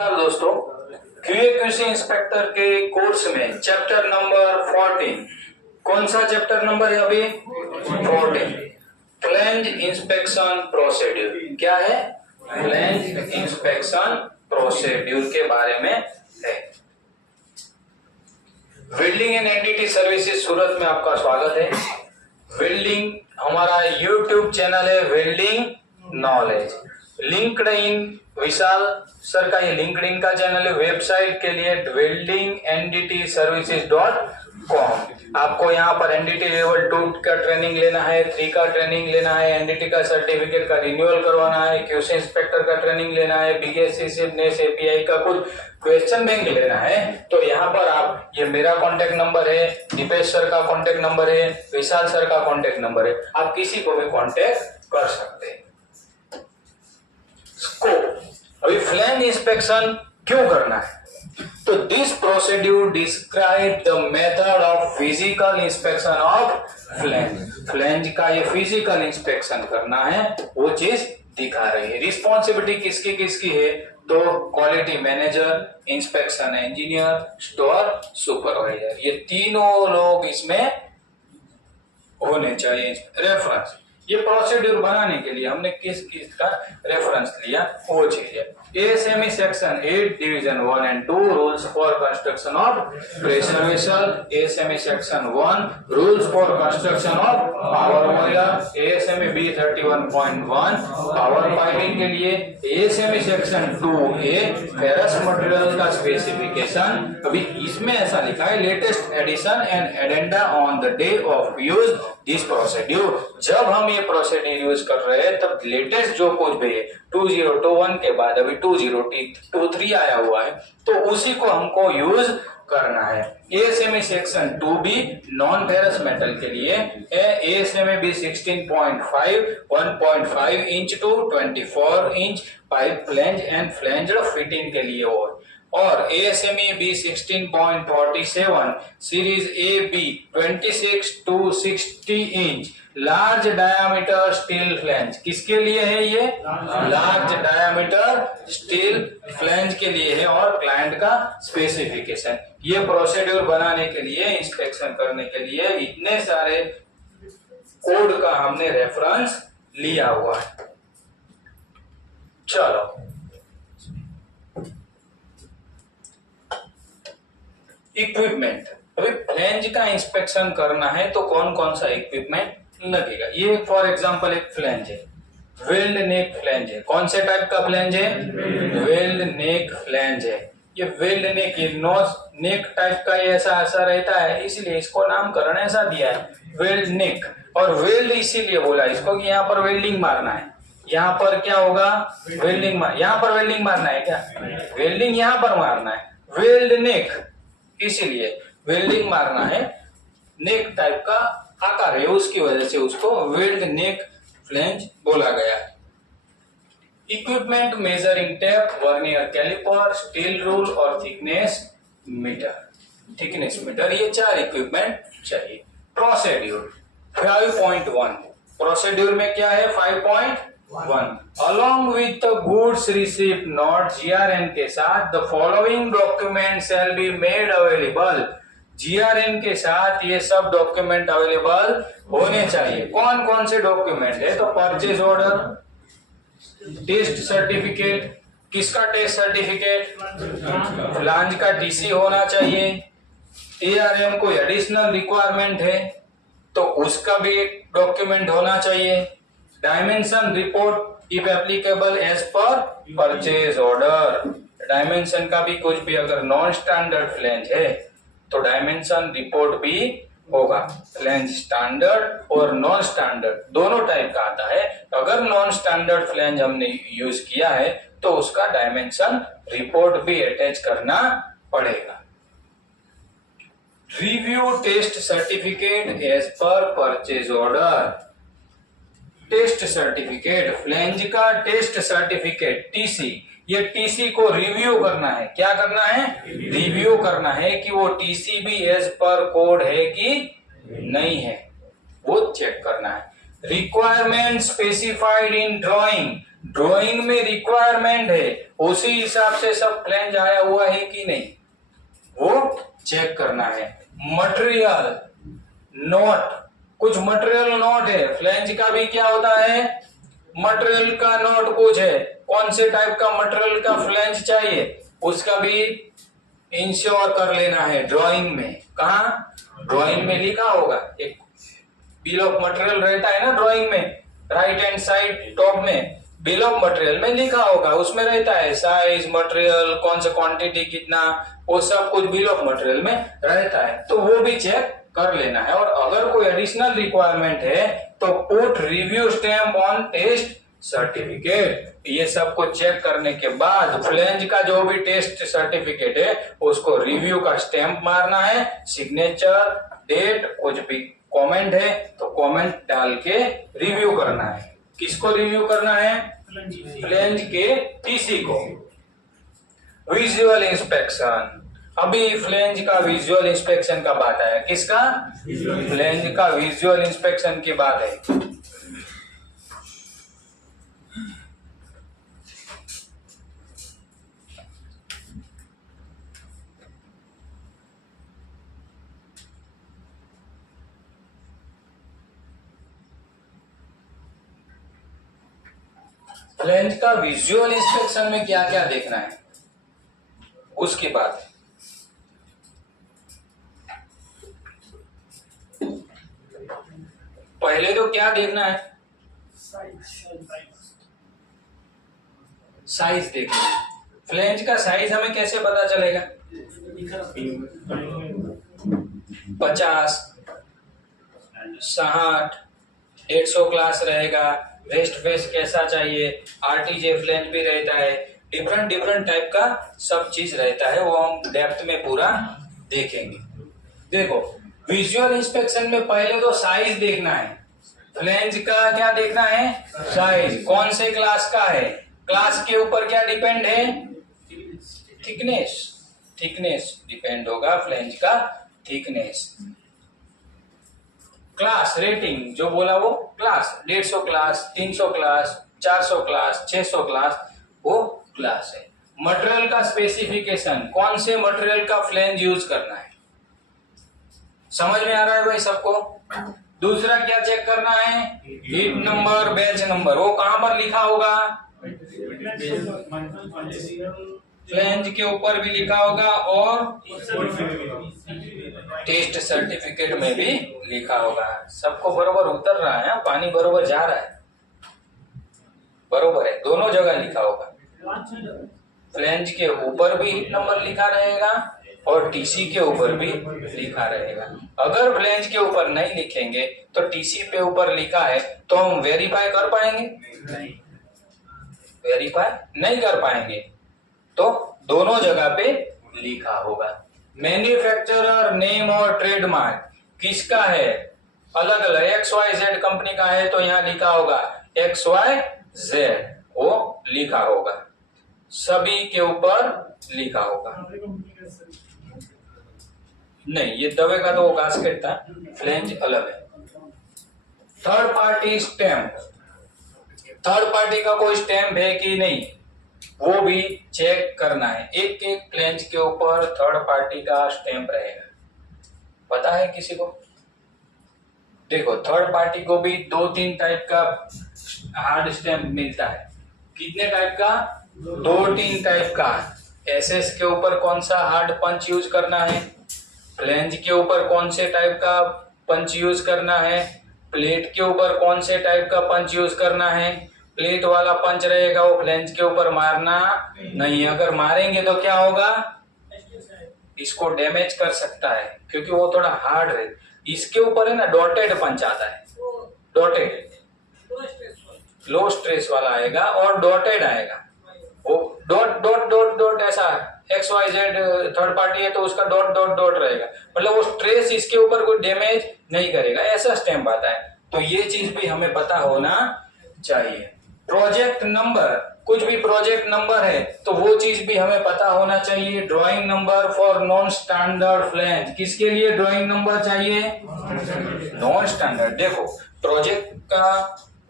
दोस्तों, QA inspector के course में चैप्टर नंबर 14, कौन सा चैप्टर नंबर है अभी? 14, फ्लैंज इंस्पेक्शन प्रोसीड्यूर। क्या है? फ्लैंज इंस्पेक्शन प्रोसीड्यूर के बारे में है। वेल्डिंग एंड एनडीटी सर्विसेज सूरत में आपका स्वागत है। वेल्डिंग हमारा यूट्यूब चैनल है, welding knowledge. Linked in Vishal sir का ये लिंक्डइन का चैनल है। वेबसाइट के लिए weldingndtservices.com। आपको यहाँ पर एनडीटी लेवल 2 का ट्रेनिंग लेना है, 3 का ट्रेनिंग लेना है, एनडीटी का सर्टिफिकेट का रिन्यूअल करवाना है, क्यूसी इंस्पेक्टर का ट्रेनिंग लेना है, बीएससी नेस एपीआई का कुछ क्वेश्चन बैंक लेना है, तो यहाँ पर आप, ये मेरा कॉन्टेक्ट नंबर है, दीपेश सर का कॉन्टेक्ट नंबर है, विशाल सर का कॉन्टेक्ट नंबर है, आप किसी को भी कॉन्टेक्ट कर सकते हैं। स्कोप, अभी फ्लैंज इंस्पेक्शन क्यों करना है? तो this procedure describe the method of physical inspection of flange. Flange का ये फिजिकल इंस्पेक्शन करना है, वो चीज दिखा रही है। रिस्पॉन्सिबिलिटी किसकी किसकी है? तो quality manager, inspection engineer, store supervisor, ये तीनों लोग इसमें होने चाहिए। रेफरेंस, ये प्रोसीड्यूर बनाने के लिए हमने किस किस का रेफरेंस लिया, वो चीज है। ASME section 8 division 1 and 2 rules for construction of pressure vessel, ASME section 1 rules for construction of power boiler, ASME B 31.1 power piping के लिए, ASME section 2A ferrous material का स्पेसिफिकेशन। अभी इसमें ऐसा लिखा है, latest edition and एडेंडा on the day of use this procedure. जब हम ये प्रोसीड्यूर यूज कर रहे हैं तब लेटेस्ट जो कुछ भी है 2021 के बाद अभी 2023 आया हुआ है, तो उसी को हमको यूज करना है। ASME section 2B non ferrous metal के लिए, ASME B 16.5 1.5 inch to 24 inch pipe flange and फ्लैंज्ड fitting के लिए, और ASME B 16.47 series A B 26 to 60 inch large diameter steel flange. किसके लिए है ये? लार्ज डायामीटर स्टील फ्लैंज के लिए है, और क्लाइंट का स्पेसिफिकेशन। ये प्रोसीड्यूर बनाने के लिए, इंस्पेक्शन करने के लिए इतने सारे कोड का हमने रेफरेंस लिया हुआ है। चलो, इक्विपमेंट, अभी फ्लैंज का इंस्पेक्शन करना है तो कौन कौन सा इक्विपमेंट लगेगा? ये फॉर एग्जांपल एक फ्लैंज है, वेल्ड नेक फ्लैंज है। कौन से टाइप का फ्लैंज है? वेल्ड नेक फ्लैंज है। ये वेल्ड नेक, ये नोज नेक टाइप का ऐसा रहता है, इसलिए इसको नामकरण ऐसा दिया है, वेल्ड नेक। और वेल्ड इसीलिए बोला इसको कि यहाँ पर वेल्डिंग मारना है। यहाँ पर क्या होगा? वेल्डिंग यहाँ पर वेल्डिंग मारना है क्या? वेल्डिंग यहाँ पर मारना है, वेल्ड नेक, इसीलिए वेल्डिंग मारना है। नेक टाइप का आकार है, उसकी वजह से उसको वेल्ड नेक फ्लैंज बोला गया है। Equipment measuring tape, vernier caliper, steel rule और थिकनेस मीटर, ये 4 इक्विपमेंट चाहिए। प्रोसीड्यूर 5.1, प्रोसीड्यूर में क्या है? 5.1, along with the goods receipt note GRN के साथ the following document shall be made available. GRN के साथ ये सब डॉक्यूमेंट अवेलेबल होने चाहिए। कौन कौन से डॉक्यूमेंट है? तो परचेज ऑर्डर, टेस्ट सर्टिफिकेट, किसका टेस्ट सर्टिफिकेट? फ्लैंज का टीसी होना चाहिए। एआरएम कोई एडिशनल रिक्वायरमेंट है तो उसका भी एक डॉक्यूमेंट होना चाहिए। Dimension report if applicable as per purchase order, dimension का भी कुछ भी, अगर नॉन स्टैंडर्ड फ्लैंज है तो डायमेंशन रिपोर्ट भी होगा। फ्लैंज स्टैंडर्ड और नॉन स्टैंडर्ड दोनों टाइप का आता है। अगर नॉन स्टैंडर्ड फ्लैंज हमने यूज किया है तो उसका डायमेंशन रिपोर्ट भी अटैच करना पड़ेगा। Review test certificate as per purchase order, test certificate, flange का टेस्ट सर्टिफिकेट टीसी, ये टीसी को रिव्यू करना है। क्या करना है? रिव्यू करना है कि वो टीसी भी एज पर कोड है कि नहीं है, वो चेक करना है। Requirement specified in drawing drawing में रिक्वायरमेंट है उसी हिसाब से सब फ्लैंज आया हुआ है कि नहीं, वो चेक करना है। मटेरियल नोट, कुछ मटेरियल नोट है, फ्लैंज का भी क्या होता है, मटेरियल का नोट कुछ है, कौन से टाइप का मटेरियल का फ्लैंज चाहिए उसका भी इंश्योर कर लेना है ड्राइंग में। कहा, ड्राइंग में लिखा होगा, एक बिल ऑफ मटेरियल रहता है ना ड्राइंग में, राइट हैंड साइड टॉप में बिल ऑफ मटेरियल में लिखा होगा, उसमें रहता है साइज, मटेरियल, कौन सा क्वांटिटी कितना, वो सब कुछ बिल ऑफ मटेरियल में रहता है, तो वो भी चेक कर लेना है। और अगर कोई एडिशनल रिक्वायरमेंट है तो put review stamp on test certificate. ये सब को चेक करने के बाद फ्लैंज का जो भी टेस्ट सर्टिफिकेट है उसको रिव्यू का स्टैंप मारना है, सिग्नेचर, डेट, कुछ भी कमेंट है तो कमेंट डाल के रिव्यू करना है। किसको रिव्यू करना है, फ्लैंज के टीसी को। विजुअल इंस्पेक्शन, अभी फ्लैंज का विजुअल इंस्पेक्शन का बात है, किसका, फ्लैंज का विजुअल इंस्पेक्शन की बात है। फ्लैंज का विजुअल इंस्पेक्शन में क्या क्या देखना है उसकी बात है। पहले तो क्या देखना है, साइज देखना है। फ्लैंज का साइज हमें कैसे पता चलेगा, 50, 60, 150 क्लास रहेगा, रेस्ट फेस कैसा चाहिए, आरटीजे फ्लैंज भी रहता है, डिफरेंट डिफरेंट टाइप का सब चीज रहता है, वो हम डेप्थ में पूरा देखेंगे। देखो विजुअल इंस्पेक्शन में पहले तो साइज देखना है, फ्लैंज का क्या देखना है, साइज, कौन से क्लास का है, क्लास के ऊपर क्या डिपेंड है, थिकनेस, थिकनेस डिपेंड होगा फ्लैंज का थिकनेस। क्लास रेटिंग जो बोला वो class, 150 class, 300 class, 400 class, 600 class, वो क्लास है। मटेरियल का स्पेसिफिकेशन, कौन से मटेरियल का फ्लैंज यूज करना है, समझ में आ रहा है भाई सबको। दूसरा क्या चेक करना है, हीट नंबर, बैच नंबर, वो कहां पर लिखा होगा, फ्लैंज के ऊपर भी लिखा होगा और टेस्ट सर्टिफिकेट में भी लिखा होगा। सबको बरोबर उतर रहा है, पानी बरोबर जा रहा है, बरोबर है, दोनों जगह लिखा होगा। फ्लैंज के ऊपर भी हीट नंबर लिखा रहेगा और टीसी के ऊपर भी लिखा रहेगा। अगर फ्लैंज के ऊपर नहीं लिखेंगे तो टीसी पे ऊपर लिखा है तो हम वेरीफाई कर पाएंगे, वेरीफाई नहीं कर पाएंगे, तो दोनों जगह पे लिखा होगा। मैन्युफैक्चरर नेम और ट्रेडमार्क किसका है, अलग अलग, XYZ कंपनी का है तो यहाँ लिखा होगा XYZ, वो लिखा होगा, सभी के ऊपर लिखा होगा। नहीं, ये दवे का तो वो गास्केट था, फ्लैंज अलग है। Third party stamp, third party का कोई स्टैंप है कि नहीं वो भी चेक करना है। एक एक फ्लैंज के ऊपर थर्ड पार्टी का स्टैंप रहेगा, पता है किसी को। देखो थर्ड पार्टी को भी 2-3 टाइप का हार्ड स्टैंप मिलता है। कितने टाइप का, 2-3 टाइप का। एसएस के ऊपर कौन सा हार्ड पंच यूज करना है, फ्लैंज के ऊपर कौन से टाइप का पंच यूज करना है, प्लेट के ऊपर कौन से टाइप का पंच यूज करना है। प्लेट वाला पंच रहेगा वो फ्लैंज के ऊपर मारना नहीं, अगर मारेंगे तो क्या होगा, इसको डैमेज कर सकता है क्योंकि वो थोड़ा हार्ड है। इसके ऊपर है ना डॉटेड पंच आता है, डॉटेड, लो स्ट्रेस वाला आएगा और डॉटेड आएगा, वो डॉट डॉट डॉट डॉट ऐसा XYZ थर्ड पार्टी है तो उसका डॉट डॉट डॉट रहेगा, मतलब वो स्ट्रेस इसके ऊपर कोई डैमेज नहीं करेगा, ऐसा स्टैंप आता है। तो ये चीज भी हमें पता होना चाहिए। प्रोजेक्ट नंबर, कुछ भी प्रोजेक्ट नंबर है तो वो चीज भी हमें पता होना चाहिए। Drawing number for non standard flange, किसके लिए ड्राइंग नंबर चाहिए, नॉन स्टैंडर्ड। देखो प्रोजेक्ट का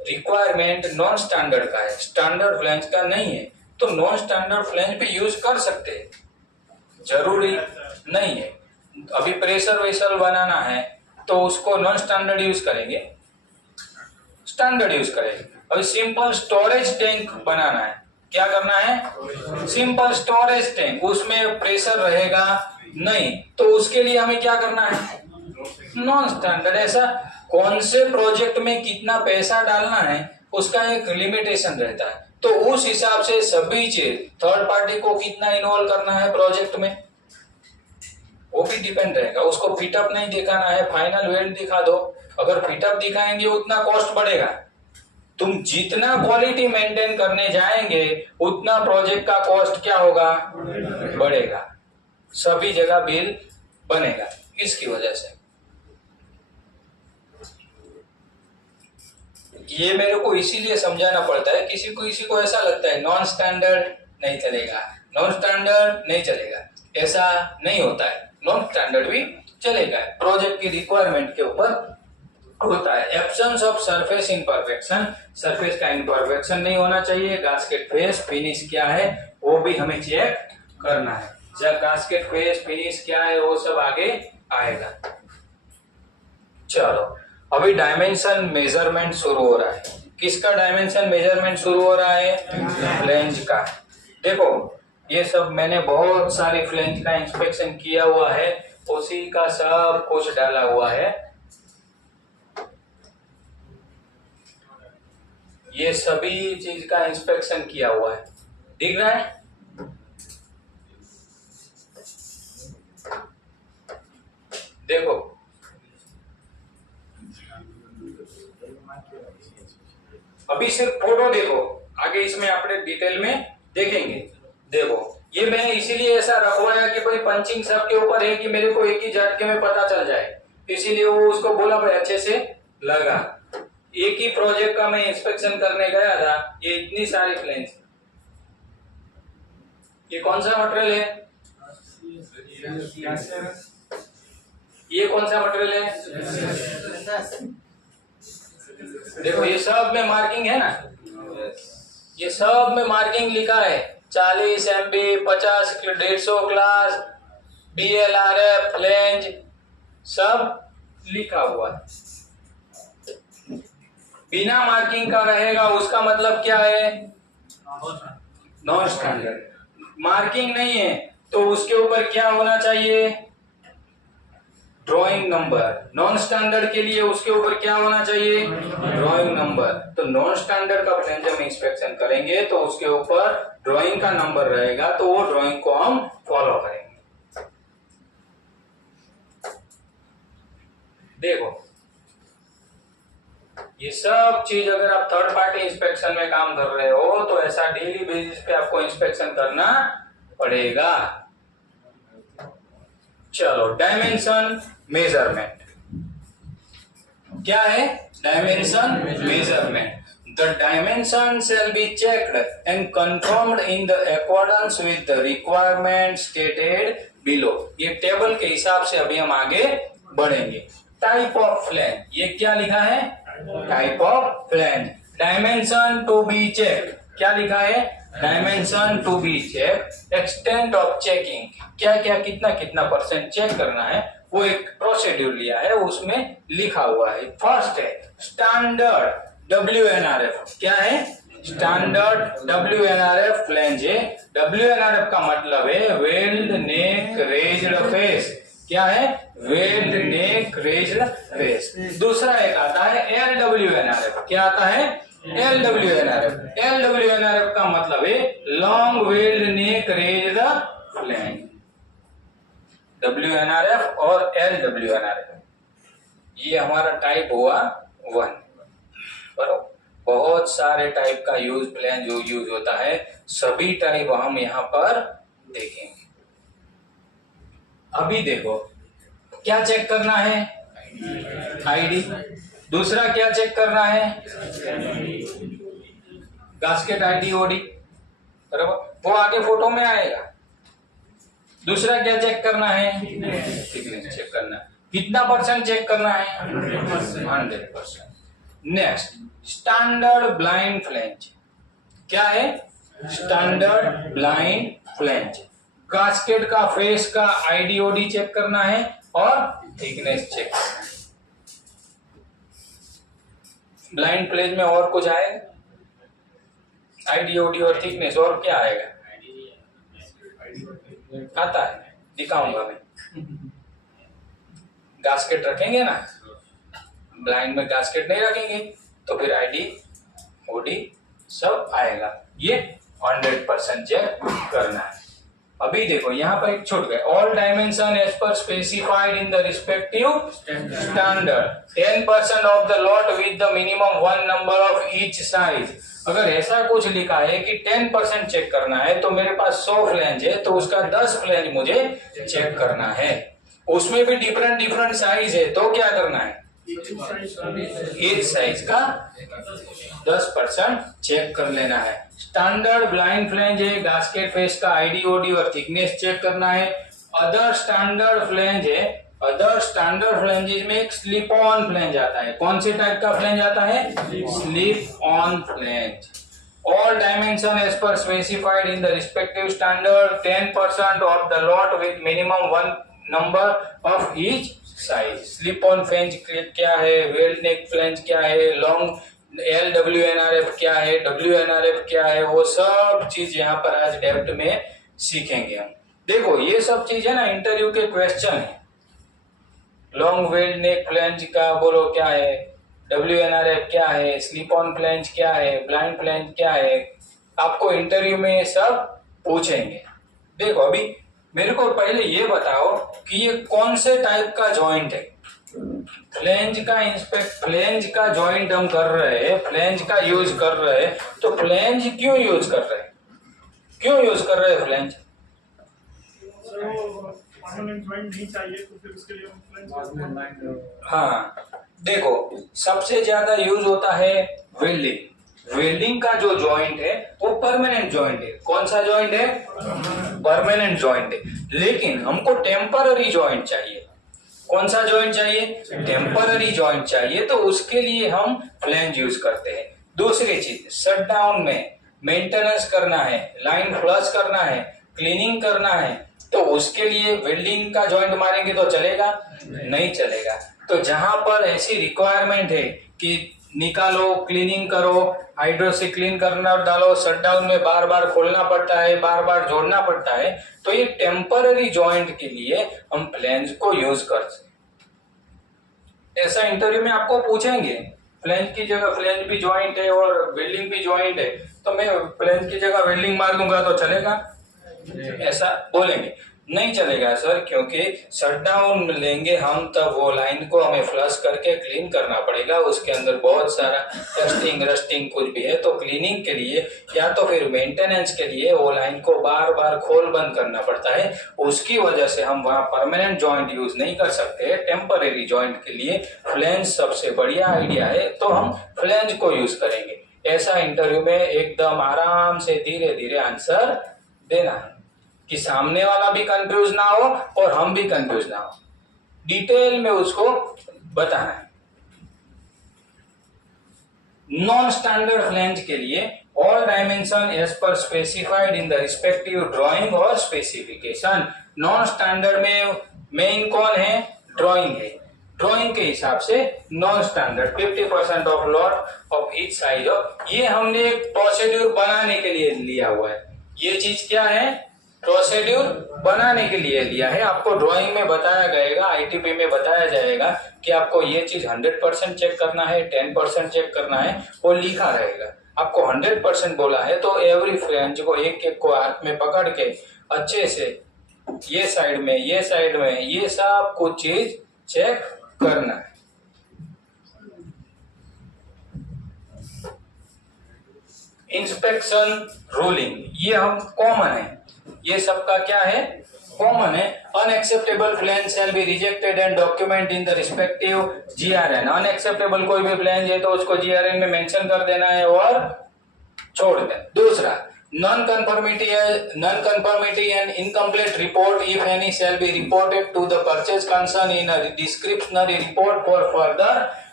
रिक्वायरमेंट नॉन स्टैंडर्ड का है, स्टैंडर्ड फ्लैंज का नहीं है, तो नॉन स्टैंडर्ड फ्लैंज पे यूज कर सकते हैं, जरूरी नहीं है। अभी प्रेशर वेसल बनाना है तो उसको नॉन स्टैंडर्ड यूज करेंगे, स्टैंडर्ड यूज करेंगे। अभी सिंपल स्टोरेज टैंक बनाना है, क्या करना है? सिंपल स्टोरेज टैंक, उसमें प्रेशर रहेगा नहीं, तो उसके लिए हमें क्या करना है? Non standard. ऐसा कौन से प्रोजेक्ट में कितना पैसा डालना है उसका एक लिमिटेशन रहता है, तो उस हिसाब से सभी चीज थर्ड पार्टी को कितना इन्वॉल्व करना है प्रोजेक्ट में वो भी डिपेंड रहेगा। उसको फिटअप नहीं दिखाना है, फाइनल वेल्ड दिखा दो, अगर फिटअप दिखाएंगे उतना कॉस्ट बढ़ेगा। तुम जितना क्वालिटी मेंटेन करने जाएंगे उतना प्रोजेक्ट का कॉस्ट क्या होगा? बढ़ेगा, सभी जगह बिल बनेगा। इसकी वजह से ये मेरे को इसीलिए समझाना पड़ता है, किसी को ऐसा लगता है नॉन स्टैंडर्ड नहीं चलेगा, नॉन स्टैंडर्ड नहीं चलेगा, ऐसा नहीं होता है, नॉन स्टैंडर्ड भी चलेगा। प्रोजेक्ट की रिक्वायरमेंट के ऊपर होता है। Absence of surface imperfection, surface का इम्परफेक्शन नहीं होना चाहिए। गास्केट फेस फिनिश क्या है वो भी हमें चेक करना है। जब गास्केट फेस फिनिश क्या है वो सब आगे आएगा। चलो अभी डायमेंशन मेजरमेंट शुरू हो रहा है। किसका डायमेंशन मेजरमेंट शुरू हो रहा है? फ्लैंज का। देखो ये सब मैंने बहुत सारी फ्लैंज का इंस्पेक्शन किया हुआ है, उसी का सब कुछ डाला हुआ है। ये सभी चीज का इंस्पेक्शन किया हुआ है, दिख रहा है? देखो अभी सिर्फ फोटो देखो, आगे इसमें अपने डिटेल में देखेंगे। देखो ये मैंने इसीलिए ऐसा रखवाया कि भाई पंचिंग सबके ऊपर है कि मेरे को एक ही झटके में पता चल जाए, इसीलिए वो उसको बोला भाई अच्छे से लगा। एक ही प्रोजेक्ट का मैं इंस्पेक्शन करने गया था, ये इतनी सारी फ्लैंज। ये कौन सा मटेरियल है? ये कौन सा मटेरियल है? देखो ये सब में मार्किंग है ना, ये सब में मार्किंग लिखा है 40 MB 50 150 क्लास BLRF फ्लैंज सब लिखा हुआ है। बिना मार्किंग का रहेगा उसका मतलब क्या है? Non standard. मार्किंग नहीं है तो उसके ऊपर क्या होना चाहिए? Drawing number. नॉन स्टैंडर्ड के लिए उसके ऊपर क्या होना चाहिए? Drawing number. तो नॉन स्टैंडर्ड का फ्लैंज हम इंस्पेक्शन करेंगे तो उसके ऊपर ड्राइंग का नंबर रहेगा, तो वो ड्राइंग को हम फॉलो करेंगे। देखो ये सब चीज अगर आप थर्ड पार्टी इंस्पेक्शन में काम कर रहे हो तो ऐसा डेली बेसिस पे आपको इंस्पेक्शन करना पड़ेगा। चलो डायमेंशन मेजरमेंट क्या है? Dimension measurement. The dimension shall be checked and confirmed in the accordance with the requirement stated below। ये टेबल के हिसाब से अभी हम आगे बढ़ेंगे। टाइप ऑफ फ्लैंज, ये क्या लिखा है? Type of flange. Dimension to be check, क्या लिखा है? Dimension to be check. Extent of checking, क्या क्या कितना कितना परसेंट चेक करना है वो एक प्रोसीड्यूर लिया है, उसमें लिखा हुआ है। फर्स्ट है स्टैंडर्ड WNRF। क्या है? स्टैंडर्ड WNRF फ्लैंज है। WNRF का मतलब है वेल्ड नेक रेज्ड फेस। क्या है? वेल्ड नेक रेज्ड फेस। दूसरा एक आता है LWNRF। क्या आता है? LWNRF। LWNRF का मतलब है लॉन्ग वेल्ड नेक रेज्ड फ्लैंज। WNRF और LWNRF ये हमारा टाइप हुआ 1। बहुत सारे टाइप का यूज फ्लैंज जो यूज होता है, सभी टाइप हम यहाँ पर देखेंगे। अभी देखो क्या चेक करना है? आईडी। दूसरा क्या चेक करना है? गास्केट आईडी ओडी, बराबर, वो आगे फोटो में आएगा। दूसरा क्या चेक करना है? थिकनेस चेक करना है। कितना परसेंट चेक करना है? 100%। Next standard blind flange. क्या है? Standard blind flange. गास्केट का फेस का आईडीओडी चेक करना है और थिकनेस चेक करना है। ब्लाइंड फ्लैंज में और कुछ आएगा? आईडीओडी और थिकनेस, और क्या आएगा? आता है, दिखाऊंगा मैं। गास्केट रखेंगे ना, ब्लाइंड में गास्केट नहीं रखेंगे तो फिर आईडी ओडी सब आएगा। ये 100% चेक करना है। अभी देखो यहाँ पर एक छूट गए, all dimension as per specified in the respective standard 10% of the lot with the minimum 1 number of each size. अगर ऐसा कुछ लिखा है कि 10% चेक करना है तो मेरे पास 100 फ्लैंज है तो उसका 10 फ्लैंज मुझे चेक करना है। उसमें भी डिफरेंट साइज है तो क्या करना है? एक साइज का 10% चेक कर लेना है। स्टैंडर्ड ब्लाइंड फ्लैंज है, गास्केट फेस का आईडीओडी और थिकनेस चेक करना है। अदर स्टैंडर्ड फ्लैंज है, अदर स्टैंडर्ड फ्लैंजेस में एक स्लिप ऑन फ्लैंज आता है। कौन से टाइप का फ्लैंज आता है? Slip on flange. All dimension as per specified in the respective standard 10% of the lot with minimum 1 number of each size. Slip on flange क्या है, वेल्ड नेक फ्लैंज क्या है, लॉन्ग LWNRF क्या है, WNRF क्या है, वो सब चीज यहाँ पर आज डेप्थ में सीखेंगे हम। देखो ये सब चीज है ना इंटरव्यू के क्वेश्चन है। लॉन्ग वेल्ड नेक फ्लैंज का बोलो क्या है, WNRF क्या है, स्लिप ऑन फ्लैंज क्या है, ब्लाइंड फ्लैंज क्या है, आपको इंटरव्यू में सब पूछेंगे। देखो अभी मेरे को पहले ये बताओ कि ये कौन से टाइप का जॉइंट है। फ्लैंज का जॉइंट हम कर रहे हैं, फ्लैंज का यूज कर रहे हैं, तो फ्लैंज क्यों यूज कर रहे हैं? क्यों यूज कर रहे हैं फ्लैंज? परमानेंट जॉइंट नहीं चाहिए तो फिर उसके लिए हम फ्लैंज। हाँ देखो सबसे ज्यादा यूज होता है वेल्डिंग। वेल्डिंग का जो जॉइंट है वो परमानेंट जॉइंट है। कौन सा जॉइंट है? परमानेंट जॉइंट है। लेकिन हमको टेम्पररी जॉइंट चाहिए। कौन सा जॉइंट चाहिए? टेम्पररी जॉइंट चाहिए, तो उसके लिए हम फ्लैंज यूज करते हैं। दूसरी चीज, शट डाउन में मेंटेनेंस करना है, लाइन फ्लश करना है, क्लीनिंग करना है, तो उसके लिए वेल्डिंग का जॉइंट मारेंगे तो चलेगा? नहीं चलेगा। तो जहां पर ऐसी रिक्वायरमेंट है कि निकालो, क्लीनिंग करो, हाइड्रो से क्लीन करना डालो, शटडाउन में बार बार खोलना पड़ता है, बार बार जोड़ना पड़ता है, तो ये टेम्पररी जॉइंट के लिए हम फ्लैंज को यूज कर सकते। ऐसा इंटरव्यू में आपको पूछेंगे, फ्लैंज की जगह फ्लैंज भी जॉइंट है और वेल्डिंग भी जॉइंट है, तो मैं फ्लैंज की जगह वेल्डिंग मार दूंगा तो चलेगा? ऐसा बोलेंगे? नहीं चलेगा सर, क्योंकि शटडाउन लेंगे हम तब वो लाइन को हमें फ्लश करके क्लीन करना पड़ेगा, उसके अंदर बहुत सारा डस्टिंग रस्टिंग कुछ भी है, तो क्लीनिंग के लिए या तो फिर मेंटेनेंस के लिए वो लाइन को बार बार खोल बंद करना पड़ता है। उसकी वजह से हम वहाँ परमानेंट जॉइंट यूज नहीं कर सकते। टेम्पररी जॉइंट के लिए फ्लैंज सबसे बढ़िया आइडिया है, तो हम फ्लैंज को यूज करेंगे। ऐसा इंटरव्यू में एकदम आराम से धीरे धीरे आंसर देना है कि सामने वाला भी कंफ्यूज ना हो और हम भी कंफ्यूज ना हो, डिटेल में उसको बताना है। नॉन स्टैंडर्ड फ्लैंज के लिए all dimension as per specified in the respective drawing और स्पेसिफिकेशन। नॉन स्टैंडर्ड में मेन कौन है? ड्राइंग है। ड्राइंग के हिसाब से non standard 50% of lot of each size of, ये हमने एक प्रोसीड्यूर बनाने के लिए लिया हुआ है। ये चीज क्या है? प्रोसीड्यूर बनाने के लिए लिया है। आपको ड्राइंग में बताया जाएगा, आईटीपी में बताया जाएगा कि आपको ये चीज 100% चेक करना है, 10% चेक करना है, वो लिखा रहेगा। आपको 100% बोला है तो एवरी फ्लैंज को एक एक को हाथ में पकड़ के अच्छे से ये साइड में, ये साइड में, ये सब कुछ चीज चेक करना है। इंस्पेक्शन रूलिंग, ये हम कॉमन है, ये सबका क्या है? कॉमन है। Unacceptable flange shall be rejected and document in the respective GRN। Unacceptable कोई भी फ्लैंज है तो उसको GRN में मेंशन कर देना है और छोड़ दें। दूसरा, non conformity and incomplete report if any shall be reported to the purchase concern in a discretionary report for further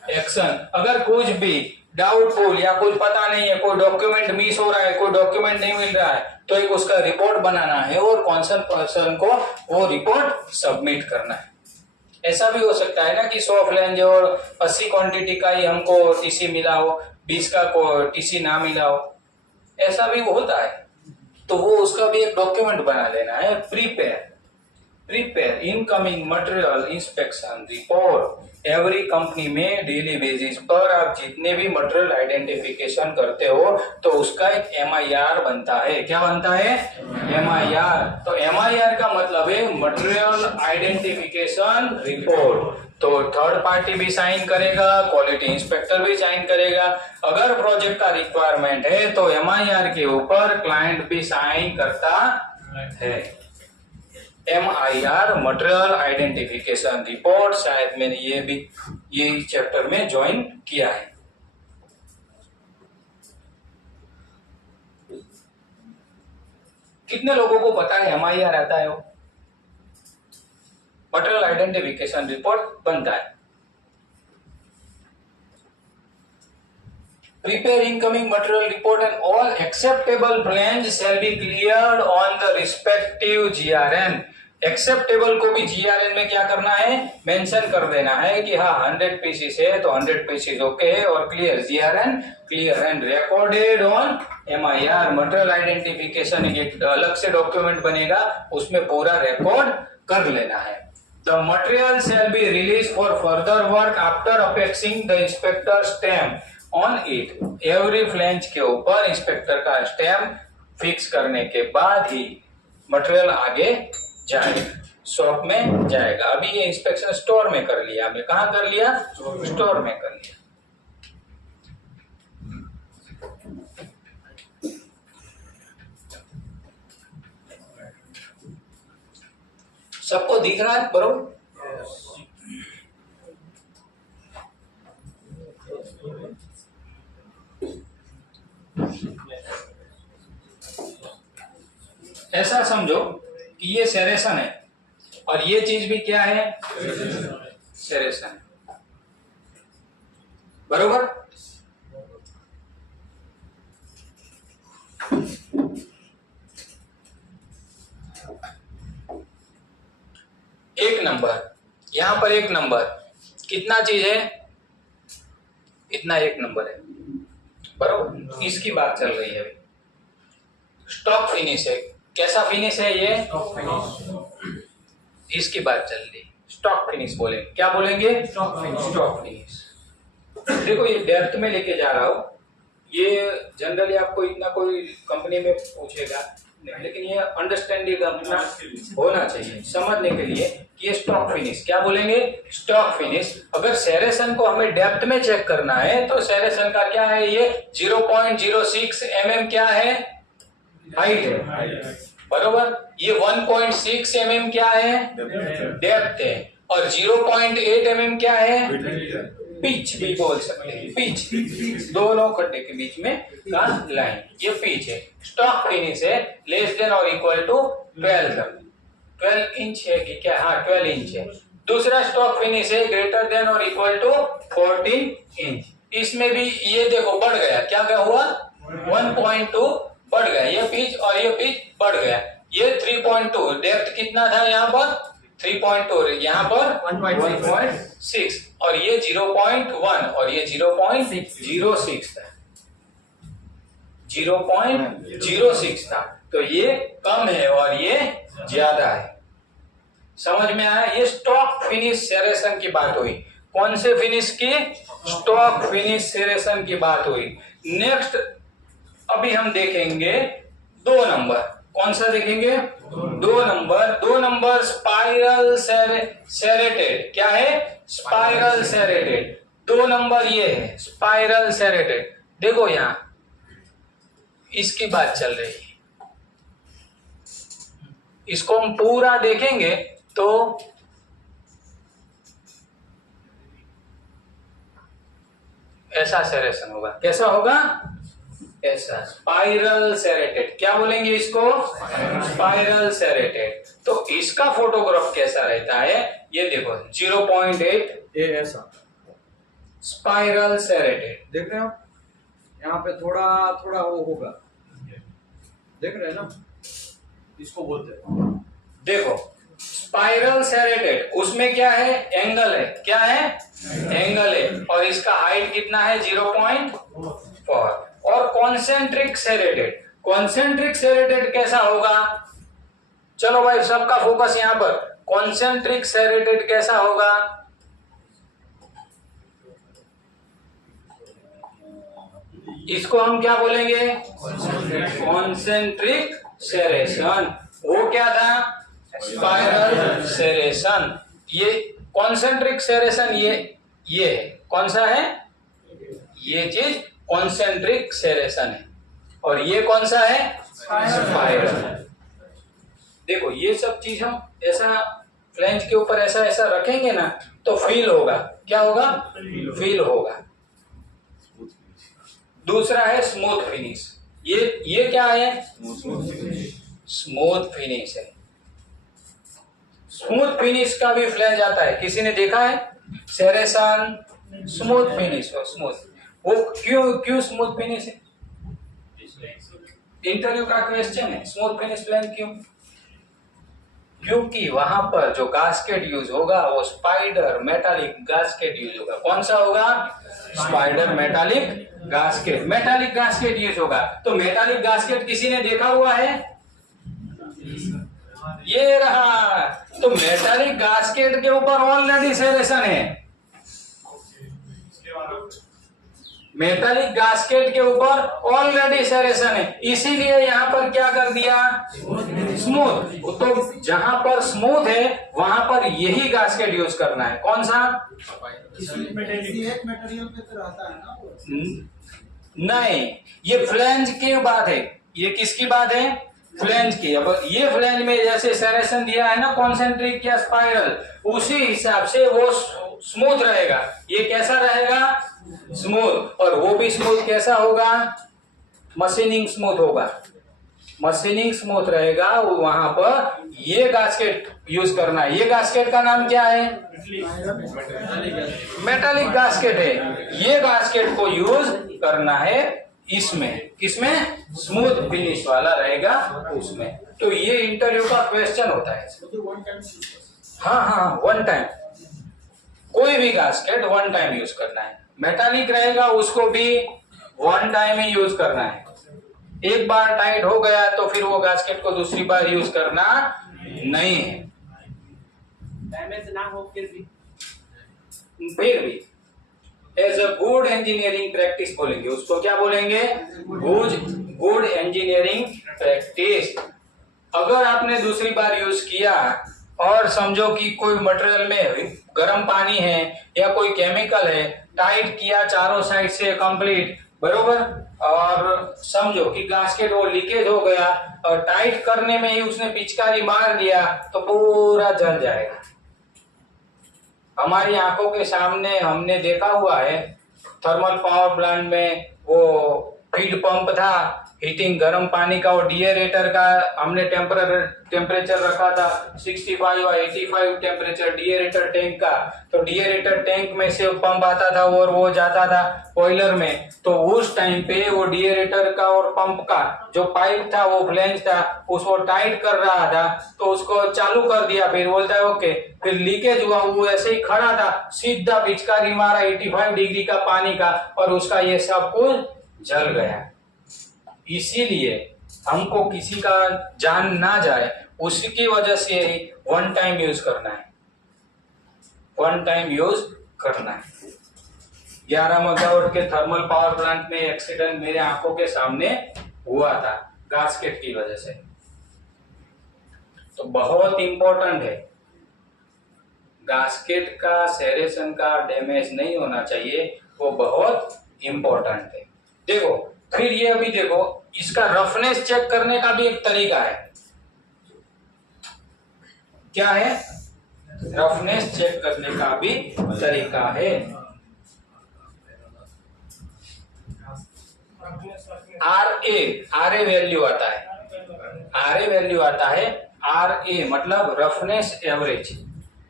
action. अगर कुछ भी डाउटफुल या कुछ पता नहीं है, कोई डॉक्यूमेंट मिस हो रहा है, कोई डॉक्यूमेंट नहीं मिल रहा है, तो एक उसका रिपोर्ट बनाना है और कॉन्सर्न पर्सन को वो रिपोर्ट सबमिट करना है। ऐसा भी हो सकता है ना कि 100 फ्लैंज और 80 क्वांटिटी का ही हमको टीसी मिला हो, 20 का टीसी ना मिला हो, ऐसा भी होता है। तो वो उसका भी एक डॉक्यूमेंट बना लेना है। Prepare incoming material inspection report. Every company में डेली बेसिस पर आप जितने भी मटेरियल आइडेंटिफिकेशन करते हो तो उसका एक MIR बनता है। क्या बनता है? MIR। तो MIR का मतलब है मटेरियल आइडेंटिफिकेशन रिपोर्ट। तो थर्ड पार्टी भी साइन करेगा, क्वालिटी इंस्पेक्टर भी साइन करेगा। अगर प्रोजेक्ट का रिक्वायरमेंट है तो MIR के ऊपर क्लाइंट भी साइन करता है। MIR मटेरियल आइडेंटिफिकेशन रिपोर्ट, शायद मैंने ये चैप्टर में ज्वाइन किया है। कितने लोगों को पता है MIR आता है? वो मटेरियल आइडेंटिफिकेशन रिपोर्ट बनता है। Prepare incoming material report and all acceptable plans shall be cleared on the respective GRN। Acceptable को भी GRN में क्या करना है? मेंशन कर देना है कि हाँ 100 पीसीस है तो 100 पीसीस ओके है, और clear GRN clear and recorded on MIR। Material identification एक अलग से डॉक्यूमेंट बनेगा, उसमें पूरा रिकॉर्ड कर लेना है। The material shall be released for further work after affixing the inspector stamp on it। Every flange के ऊपर इंस्पेक्टर का स्टैम्प फिक्स करने के बाद ही मटेरियल आगे जाएगा, शॉप में जाएगा। अभी ये इंस्पेक्शन स्टोर में कर लिया, हमने कहाँ कर लिया? स्टोर में कर लिया। सबको दिख रहा है बरोबर? ऐसा समझो कि ये सेरेशन है और ये चीज भी क्या है? सेरेशन है, बरोबर? एक नंबर, यहां पर एक नंबर कितना चीज है? इतना एक नंबर है, बरोबर? इसकी बात चल रही है अभी। स्टॉक फिनिश है, कैसा फिनिश है ये? इसकी बात चल रही है। स्टॉक फिनिश बोलेंगे, क्या बोलेंगे? Stock finish. देखो ये डेप्थ में लेके जा रहा हूं, ये जनरली आपको इतना कोई कंपनी में पूछेगा नहीं, लेकिन ये अंडरस्टैंडिंग अपना होना चाहिए समझने के लिए कि ये स्टॉक फिनिश, क्या बोलेंगे? Stock finish. अगर सेरेशन को हमें डेप्थ में चेक करना है तो सेरेशन का क्या है? ये 0.06 mm क्या है? हाइट है, बरोबर? ये 1.6 mm क्या है? डेप्थ है, और 0.8 mm क्या है? पिच भी बोल सकते हैं, पिच, दोनों खड्डे के बीच में का लाइन, ये पिच है। स्टॉक फिनिश है लेस देन और इक्वल टू 12 इंच है कि क्या? हाँ 12 इंच है। दूसरा स्टॉक फिनिश है ग्रेटर देन और इक्वल टू 14 इंच। इसमें भी ये देखो बढ़ गया, क्या हुआ? 1.2 बढ़ गया, ये पिच और ये पिच बढ़ गया। ये 3.2, डेप्थ कितना था यहाँ पर? 3.2, यहाँ पर 1.6, और ये 0.1 और ये 0.06 था, 0.06 था। तो ये कम है और ये ज्यादा है। समझ में आया? ये स्टॉक फिनिश सेरेशन की बात हुई। कौन से फिनिश की? स्टॉक फिनिश सेरेशन की बात हुई। नेक्स्ट अभी हम देखेंगे 2 नंबर। कौन सा देखेंगे? 2 नंबर स्पाइरल सेरेटेड। क्या है? Spiral serrated. 2 नंबर ये है स्पाइरल सेरेटेड। देखो यहां इसकी बात चल रही है, इसको हम पूरा देखेंगे तो ऐसा सेरेशन होगा। कैसा होगा? ऐसा स्पाइरल सेरेटेड। क्या बोलेंगे इसको? Spiral serrated. तो इसका फोटोग्राफ कैसा रहता है? ये देखो 0.8 ये ऐसा स्पाइरल सेरेटेड। देख रहे हो आप? यहाँ पे थोड़ा थोड़ा वो होगा, देख रहे हैं ना? इसको बोलते हैं, देखो स्पाइरल सेरेटेड, उसमें क्या है, एंगल है, क्या है, एंगल है, और इसका हाइट कितना है, 0.4। और कॉन्सेंट्रिक सेरेटेड, कॉन्सेंट्रिक सेरेटेड कैसा होगा, चलो भाई सबका फोकस यहां पर, कॉन्सेंट्रिक सेरेटेड कैसा होगा, इसको हम क्या बोलेंगे, कॉन्सेंट्रिक सेरेशन। वो क्या था, स्पाइरल सेरेशन। ये कॉन्सेंट्रिक सेरेशन, ये है, कौन सा है, ये चीज कॉन्सेंट्रिक सेरेशन है, और ये कौन सा है, स्पाइरल। देखो ये सब चीज हम ऐसा फ्लैंज के ऊपर ऐसा ऐसा रखेंगे ना तो फील होगा, क्या होगा, फील होगा। दूसरा है स्मूथ फिनिश, ये क्या है, स्मूथ फिनिश है। स्मूथ फिनिश का भी फ्लैंज आता है, किसी ने देखा है, सेरेशन स्मूथ फिनिश हो, स्मूथ, वो क्यों स्मूथ फिनिश है, इंटरव्यू का क्वेश्चन है, स्मूथ फिनिश फ्लैंज क्यों, क्योंकि वहां पर जो गास्केट यूज होगा वो स्पाइडर मेटालिक गास्केट यूज होगा। कौन सा होगा, spider metallic gasket, metallic gasket use होगा। तो मेटालिक गास्केट किसी ने देखा हुआ है, ये रहा। तो मेटालिक गास्केट के ऊपर ऑलरेडी सेरेशन है, मेटालिक गास्केट के ऊपर ऑलरेडी सेरेशन है, इसीलिए यहाँ पर क्या कर दिया, स्मूथ। तो जहां पर स्मूथ है वहां पर यही गास्केट यूज करना है, कौन सा, एक मटेरियल पे तो रहता है ना वो। नहीं, ये फ्लैंज की बात है, ये किसकी बात है, फ्लैंज की। अब ये फ्लैंज में जैसे सेरेशन दिया है ना, कॉन्सेंट्रिक या स्पाइरल, उसी हिसाब से वो स्मूथ रहेगा। ये कैसा रहेगा, स्मूथ। और वो भी स्मूथ कैसा होगा, मशीनिंग स्मूथ होगा, मशीनिंग स्मूथ रहेगा। वो वहां पर ये गास्केट यूज करना है। ये गास्केट का नाम क्या है, मेटालिक गास्केट है। ये गास्केट को यूज करना है इसमें, किसमें, स्मूथ फिनिश वाला रहेगा उसमें। तो ये इंटरव्यू का क्वेश्चन होता है। हाँ, वन टाइम, कोई भी गास्केट वन टाइम यूज करना है। मेटालिक रहेगा उसको भी वन टाइम ही यूज करना है। एक बार टाइट हो गया तो फिर वो गास्केट को दूसरी बार यूज करना नहीं है। डैमेज ना हो फिर भी as a good engineering practice बोलेंगे उसको, क्या बोलेंगे, गुड इंजीनियरिंग प्रैक्टिस। अगर आपने दूसरी बार यूज किया और समझो कि कोई मटेरियल में गर्म पानी है या कोई केमिकल है, टाइट किया चारों साइड से कंप्लीट, बरोबर, और समझो कि गास्केट वो लीकेज हो गया और टाइट करने में ही उसने पिचकारी मार दिया तो पूरा जल जाएगा। हमारी आंखों के सामने हमने देखा हुआ है, थर्मल पावर प्लांट में वो फीड पंप था, हीटिंग गर्म पानी का, वो डीएरेटर का हमने टेम्परेचर रखा था 65 और 85 टेम्परेचर डीएरेटर टैंक का। तो डीएरेटर टैंक में से पंप आता था और वो जाता था बॉयलर में। तो उस टाइम पे वो डीएरेटर का और पंप का जो पाइप था, वो फ्लैंज था, उसको टाइट कर रहा था, तो उसको चालू कर दिया। फिर बोलता है ओके, फिर लीकेज हुआ, वो ऐसे ही खड़ा था, सीधा पिचकारी मारा 85 डिग्री का पानी का और उसका ये सब कुछ जल गया। इसीलिए हमको किसी का जान ना जाए, उसकी वजह से वन टाइम यूज करना है, वन टाइम यूज करना है। 11 मेगावाट के थर्मल पावर प्लांट में एक्सीडेंट मेरे आंखों के सामने हुआ था गास्केट की वजह से। तो बहुत इंपॉर्टेंट है, गास्केट का सेरेशन का डैमेज नहीं होना चाहिए, वो बहुत इंपॉर्टेंट है। देखो फिर ये अभी देखो, इसका रफनेस चेक करने का भी एक तरीका है। क्या है, रफनेस चेक करने का भी तरीका है। आरए वैल्यू आता है, आरए वैल्यू आता है, आरए मतलब रफनेस एवरेज।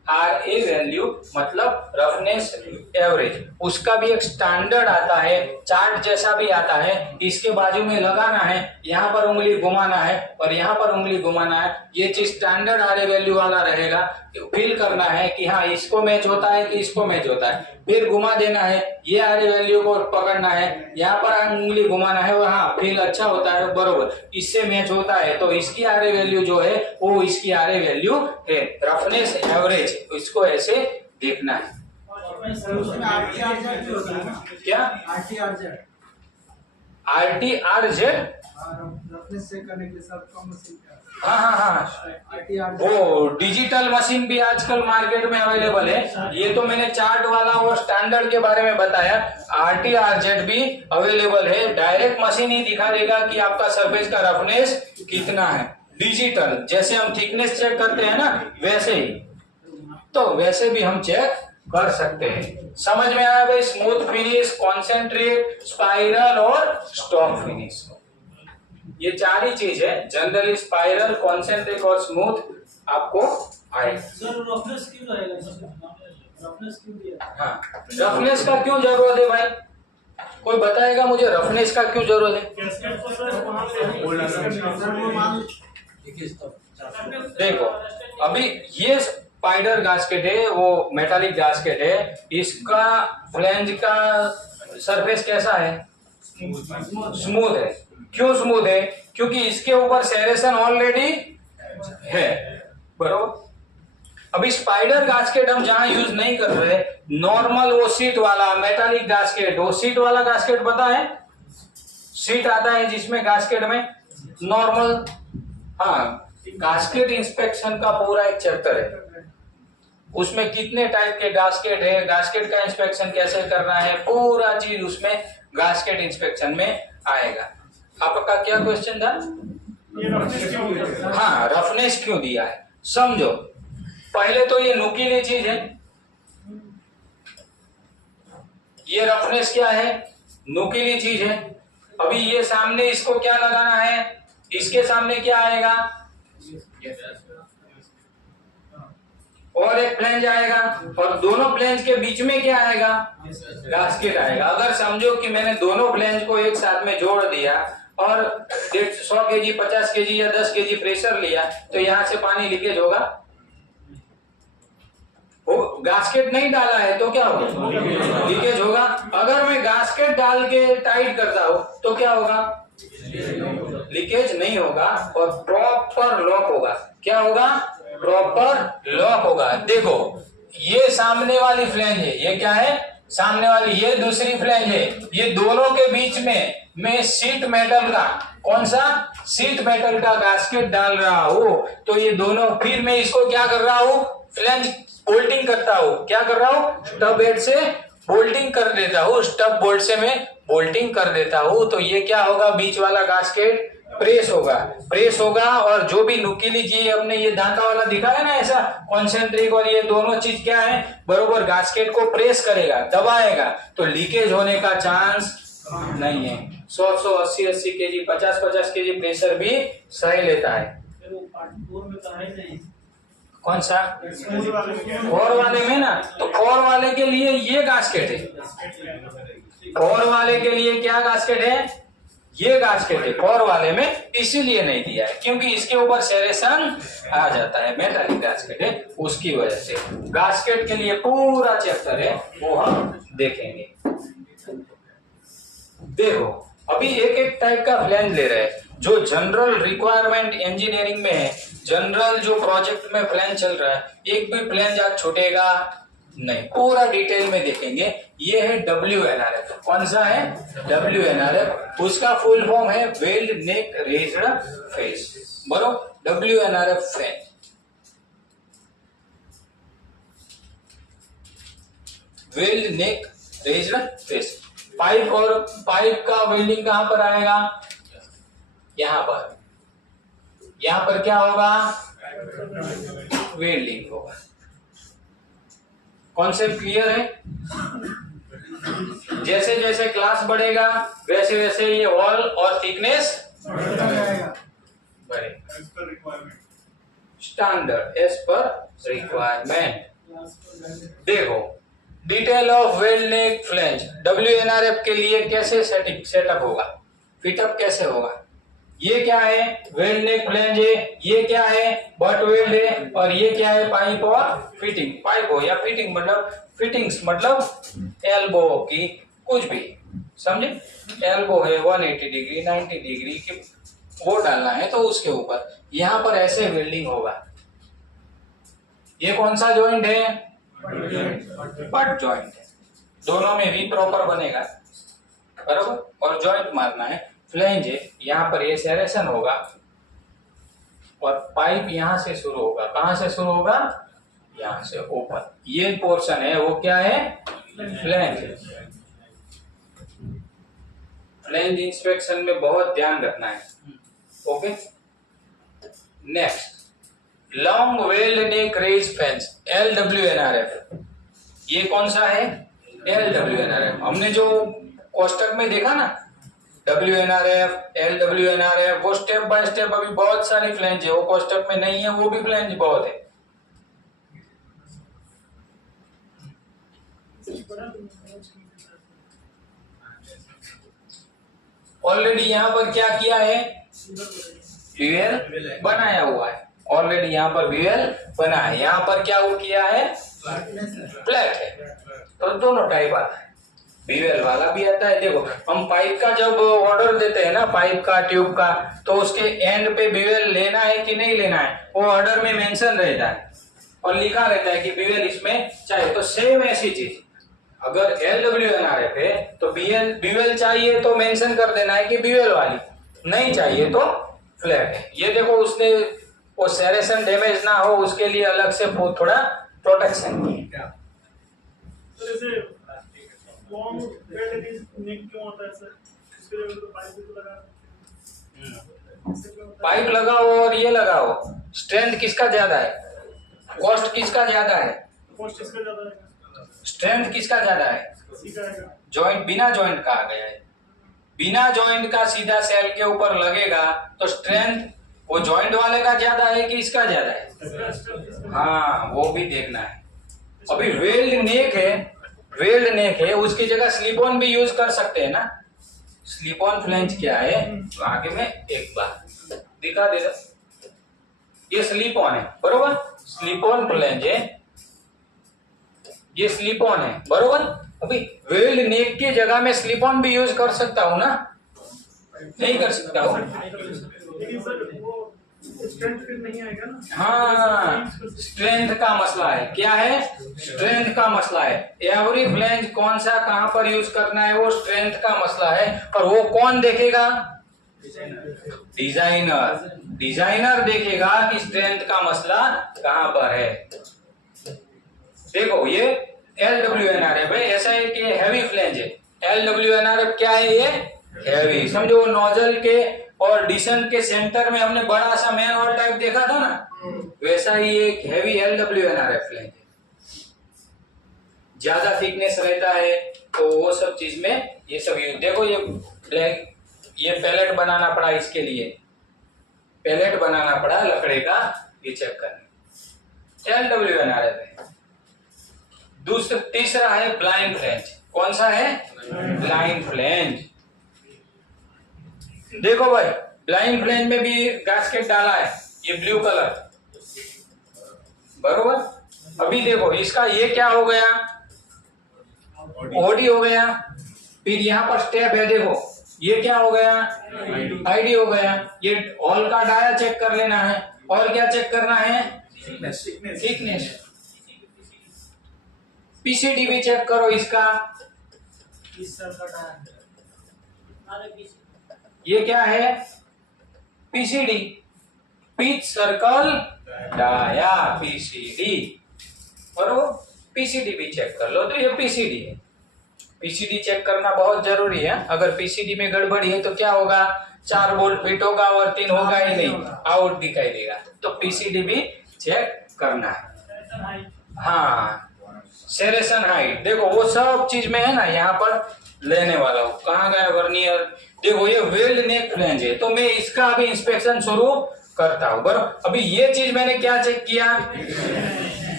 RA वैल्यू मतलब रफनेस एवरेज, उसका भी एक स्टैंडर्ड आता है, चार्ट जैसा भी आता है, इसके बाजू में लगाना है, यहाँ पर उंगली घुमाना है और यहाँ पर उंगली घुमाना है, ये चीज स्टैंडर्ड RA वैल्यू वाला रहेगा। फील करना है कि हाँ इसको मैच होता है कि इसको मैच होता है, फिर घुमा देना है, ये RA वैल्यू को पकड़ना है, यहाँ पर उंगली घुमाना है और हाँ फील अच्छा होता है, बरोबर इससे मैच होता है, तो इसकी RA वैल्यू जो है वो इसकी RA वैल्यू है, रफनेस एवरेज, इसको ऐसे देखना है। उसमें RTRZ भी होता है ना? क्या RTRZ RTRZ? रफनेस चेक करने के सब कम मशीन का हाँ, RTRZ वो डिजिटल मशीन भी आजकल मार्केट में अवेलेबल है। ये तो मैंने चार्ट वाला और स्टैंडर्ड के बारे में बताया, RTRZ भी अवेलेबल है, डायरेक्ट मशीन ही दिखा देगा कि आपका सरफेस का रफनेस कितना है, डिजिटल, जैसे हम थिकनेस चेक करते हैं ना वैसे ही, तो वैसे भी हम चेक कर सकते हैं। समझ में आया भाई? स्मूथ फिनिश, कॉन्सेंट्रेट, स्पाइरल और स्टॉक फिनिश, ये चार ही चीज है, जनरली स्पाइरल, कॉन्सेंट्रिक और स्मूथ आपको आएगा। सर रफनेस क्यों रहेगा? रफनेस क्यों दिया? हाँ, रफनेस का क्यों जरूरत है भाई? कोई बताएगा मुझे रफनेस का क्यों जरूरत है? देखो अभी ये स्पाइडर गास्केट है, वो मेटालिक गास्केट है, इसका फ्लैंज का सरफेस कैसा है? स्मूथ है। क्यों स्मूथ है? क्योंकि इसके ऊपर सेरेशन ऑलरेडी है, बरोबर। अभी स्पाइडर गास्केट हम जहां यूज नहीं कर रहे, नॉर्मल वो सीट वाला मेटालिक गास्केट, वो सीट वाला गास्केट पता है, सीट आता है जिसमें गास्केट में नॉर्मल, हाँ गास्केट इंस्पेक्शन का पूरा एक चैप्टर है, उसमें कितने टाइप के गास्केट है, गास्केट का इंस्पेक्शन कैसे करना है, पूरा चीज उसमें गास्केट इंस्पेक्शन में आएगा। आपका क्या क्वेश्चन था? हाँ, रफनेस क्यों दिया है, समझो। पहले तो ये नुकीली चीज है, ये रफनेस क्या है? नुकीली चीज है। अभी ये सामने इसको क्या लगाना है, इसके सामने क्या आएगा, और एक फ्लैंज आएगा, और दोनों फ्लैंज के बीच में क्या आएगा, गास्केट आएगा। अगर समझो कि मैंने दोनों फ्लैंज को एक साथ में जोड़ दिया और 100 kg, 50 kg या 10 kg प्रेशर लिया, तो यहां से पानी लीकेज होगा? वो गास्केट नहीं डाला है तो क्या होगा, लीकेज होगा। अगर मैं गास्केट डाल के टाइट करता हूं तो क्या होगा, लीकेज नहीं होगा और प्रॉपर लॉक होगा। क्या होगा, प्रॉपर लॉक होगा। देखो ये सामने वाली फ्लैंज है, ये क्या है, सामने वाली, ये दूसरी फ्लैंज है, ये दोनों के बीच में मैं सीट मेटल का, कौन सा, सीट मेटल का गास्केट डाल रहा हूं, तो ये दोनों, फिर मैं इसको क्या कर रहा हूं, फ्लैंज बोल्टिंग करता हूं, क्या कर रहा हूं, स्टब हेड से बोल्टिंग कर देता हूं, स्टब बोल्ट से मैं बोल्टिंग कर देता हूं, तो ये क्या होगा, बीच वाला गास्केट प्रेस होगा, प्रेस होगा, और जो भी नुकीली चीज हमने ये दांता वाला दिखाया ना ऐसा कॉन्सेंट्रिक, और ये दोनों चीज क्या है, बरोबर गास्केट को प्रेस करेगा, दबाएगा, तो लीकेज होने का चांस नहीं है। 100 80 केजी, 50 केजी प्रेशर भी सही लेता है। कौन सा, फोर वाले में ना, तो फोर वाले के लिए ये गास्केट है, फोर वाले के लिए क्या गास्केट है, ये गास्केट है फोर वाले में, इसीलिए नहीं दिया है क्योंकि इसके ऊपर सेरेशन आ जाता है, मेटालिक गास्केट है, उसकी वजह से। गास्केट के लिए पूरा चैप्टर है, वो हम देखेंगे। देखो अभी एक एक टाइप का फ्लैंज ले रहे हैं, जो जनरल रिक्वायरमेंट इंजीनियरिंग में है, जनरल जो प्रोजेक्ट में फ्लैंज चल रहा है, एक भी फ्लैंज आज छूटेगा नहीं, पूरा डिटेल में देखेंगे। ये है WNRF, कौन सा है, WNRF, उसका फुल फॉर्म है वेल्ड नेक रेज्ड फेस, बरोबर, WNRF फ्लैंज। वेल्ड नेक रेज्ड फेस, पाइप, और पाइप का वेल्डिंग कहां पर आएगा, यहां पर, यहां पर क्या होगा, वेल्डिंग होगा। कॉन्सेप्ट क्लियर है? जैसे जैसे क्लास बढ़ेगा वैसे वैसे ये वॉल और थिकनेस बढ़ेगा, स्टैंडर्ड एज पर रिक्वायरमेंट, देखो detail of weld neck flange WNRF के लिए कैसे सेटअप होगा, फिटअप कैसे होगा। ये क्या है, वेल्ड नेक फ्लैंज है, ये क्या है, बट वेल्ड है, और ये क्या है, पाइप और फिटिंग। पाइप हो या फिटिंग मतलब फिटिंग्स मतलब एल्बो की कुछ भी, समझे। एल्बो है 180 डिग्री 90 डिग्री की वो डालना है तो उसके ऊपर यहां पर ऐसे वेल्डिंग होगा। ये कौन सा जॉइंट है, बट जॉइंट है, दोनों में भी प्रॉपर बनेगा बराबर। और जॉइंट मारना है, फ्लैंज है, यहाँ पर ये सेरेशन होगा और पाइप यहां से शुरू होगा। कहां से शुरू होगा, यहां से ऊपर। ये पोर्शन है वो क्या है, फ्लैंज। फ्लैंज इंस्पेक्शन में बहुत ध्यान रखना है, ओके। नेक्स्ट, लॉन्ग वेल्ड नेक रेज फ्लैंज LWNRF। ये कौन सा है, LWNRF। हमने जो कोष्टक में देखा ना WNRF LWNRF, वो स्टेप बाय स्टेप अभी बहुत सारी फ्लैंज है, वो कोष्टक में नहीं है, वो भी फ्लैंज बहुत है। ऑलरेडी यहाँ पर क्या किया है, व्यूएल बनाया हुआ है। ऑलरेडी यहाँ पर व्यूएल बना है, यहाँ पर क्या वो किया है, फ्लैट है। तो दोनों टाइप आता है, व्यूएल वाला भी आता है। देखो हम पाइप का जब ऑर्डर देते हैं ना, पाइप का ट्यूब का, तो उसके एंड पे व्यूएल लेना है कि नहीं लेना है, वो ऑर्डर में मेंशन रहता है और लिखा रहता है कि व्यूएल इसमें चाहिए। तो सेम ऐसी चीज, अगर LWNRF है तो व्यूएल चाहिए तो मेंशन कर देना है कि व्यूएल वाली, नहीं चाहिए तो फ्लैट है। ये देखो उसने वो सेरेशन डैमेज ना हो उसके लिए अलग से थोड़ा प्रोटेक्शन किया। तो जैसे लॉन्ग वेल्ड नेक क्यों होता है सर, इसके लिए तो पाइप भी तो लगा सकते हैं। पाइप लगाओ और ये लगाओ, स्ट्रेंथ किसका ज्यादा है, कॉस्ट किसका ज्यादा है, कॉस्ट इसका ज्यादा है, स्ट्रेंथ किसका ज्यादा है, जॉइंट बिना जॉइंट का आ गया है। बिना जॉइंट का सीधा सेल के ऊपर लगेगा तो स्ट्रेंथ वो जॉइंट वाले का ज्यादा है कि इसका ज्यादा है, हाँ वो भी देखना है। अभी वेल्ड नेक है उसकी जगह स्लिप ऑन भी यूज कर सकते हैं ना। स्लिप ऑन फ्लैंज क्या है, तो आगे में एक बार दिखा देगा। ये स्लिप ऑन है बरोबर, स्लिप ऑन फ्लैंज है, ये स्लिप ऑन है बरोबर। अभी वेल्ड नेक की जगह में स्लिप ऑन भी यूज कर सकता हूं ना, नहीं कर सकता हूं, लेकिन सर वो स्ट्रेंथ फिर नहीं आएगा ना। हाँ स्ट्रेंथ का मसला है, क्या है, स्ट्रेंथ का मसला है। एवरी फ्लैंज कौन सा कहां पर यूज करना है वो स्ट्रेंथ का मसला है। और वो कौन देखेगा, डिजाइनर देखेगा कि स्ट्रेंथ का मसला कहां पर है। देखो ये LWNRF है, ऐसा है कि हैवी फ्लैंज है। LWNRF क्या है, ये हैवी। समझो नोजल के और डिशन के सेंटर में हमने बड़ा सा मैन होल टाइप देखा था ना, वैसा ही एक हैवी LWNRF फ्लैंज है। ज्यादा थिकनेस रहता है तो वो सब चीज में ये सब यूज। देखो ये पैलेट बनाना पड़ा, इसके लिए पैलेट बनाना पड़ा लकड़े का, ये चेक करना LWNRF है। दूसरा तीसरा है ब्लाइंड फ्लैंज। कौन सा है, ब्लाइंड फ्लैंज। देखो भाई ब्लाइंड फ्लैंज में भी गास्केट डाला है, ये ब्लू कलर बरोबर। अभी देखो इसका ये क्या हो गया, ओडी हो गया। फिर यहाँ पर स्टेप है, देखो ये क्या हो गया, आईडी हो गया। ये ऑल का डाया चेक कर लेना है, और क्या चेक करना है, थिकनेस। पीसीडी भी चेक करो इसका, ये क्या है, PCD, pitch circle dia, PCD. और वो पीसीडी भी चेक कर लो, तो ये पीसीडी है। पीसीडी चेक करना बहुत जरूरी है। अगर पीसीडी में गड़बड़ी है तो क्या होगा, 4 बोल्ट फिट होगा और 3 होगा ही नहीं, आउट दिखाई देगा। तो पीसीडी भी चेक करना है। हाँ सेरेशन हाइट, देखो वो सब चीज में है ना, यहाँ पर लेने वाला हूँ। कहाँ गया वर्नियर, देखो ये वेल्ड नेक फ्लैंज है, तो मैं इसका अभी इंस्पेक्शन शुरू करता हूँ। बराबर, अभी ये चीज मैंने क्या चेक किया,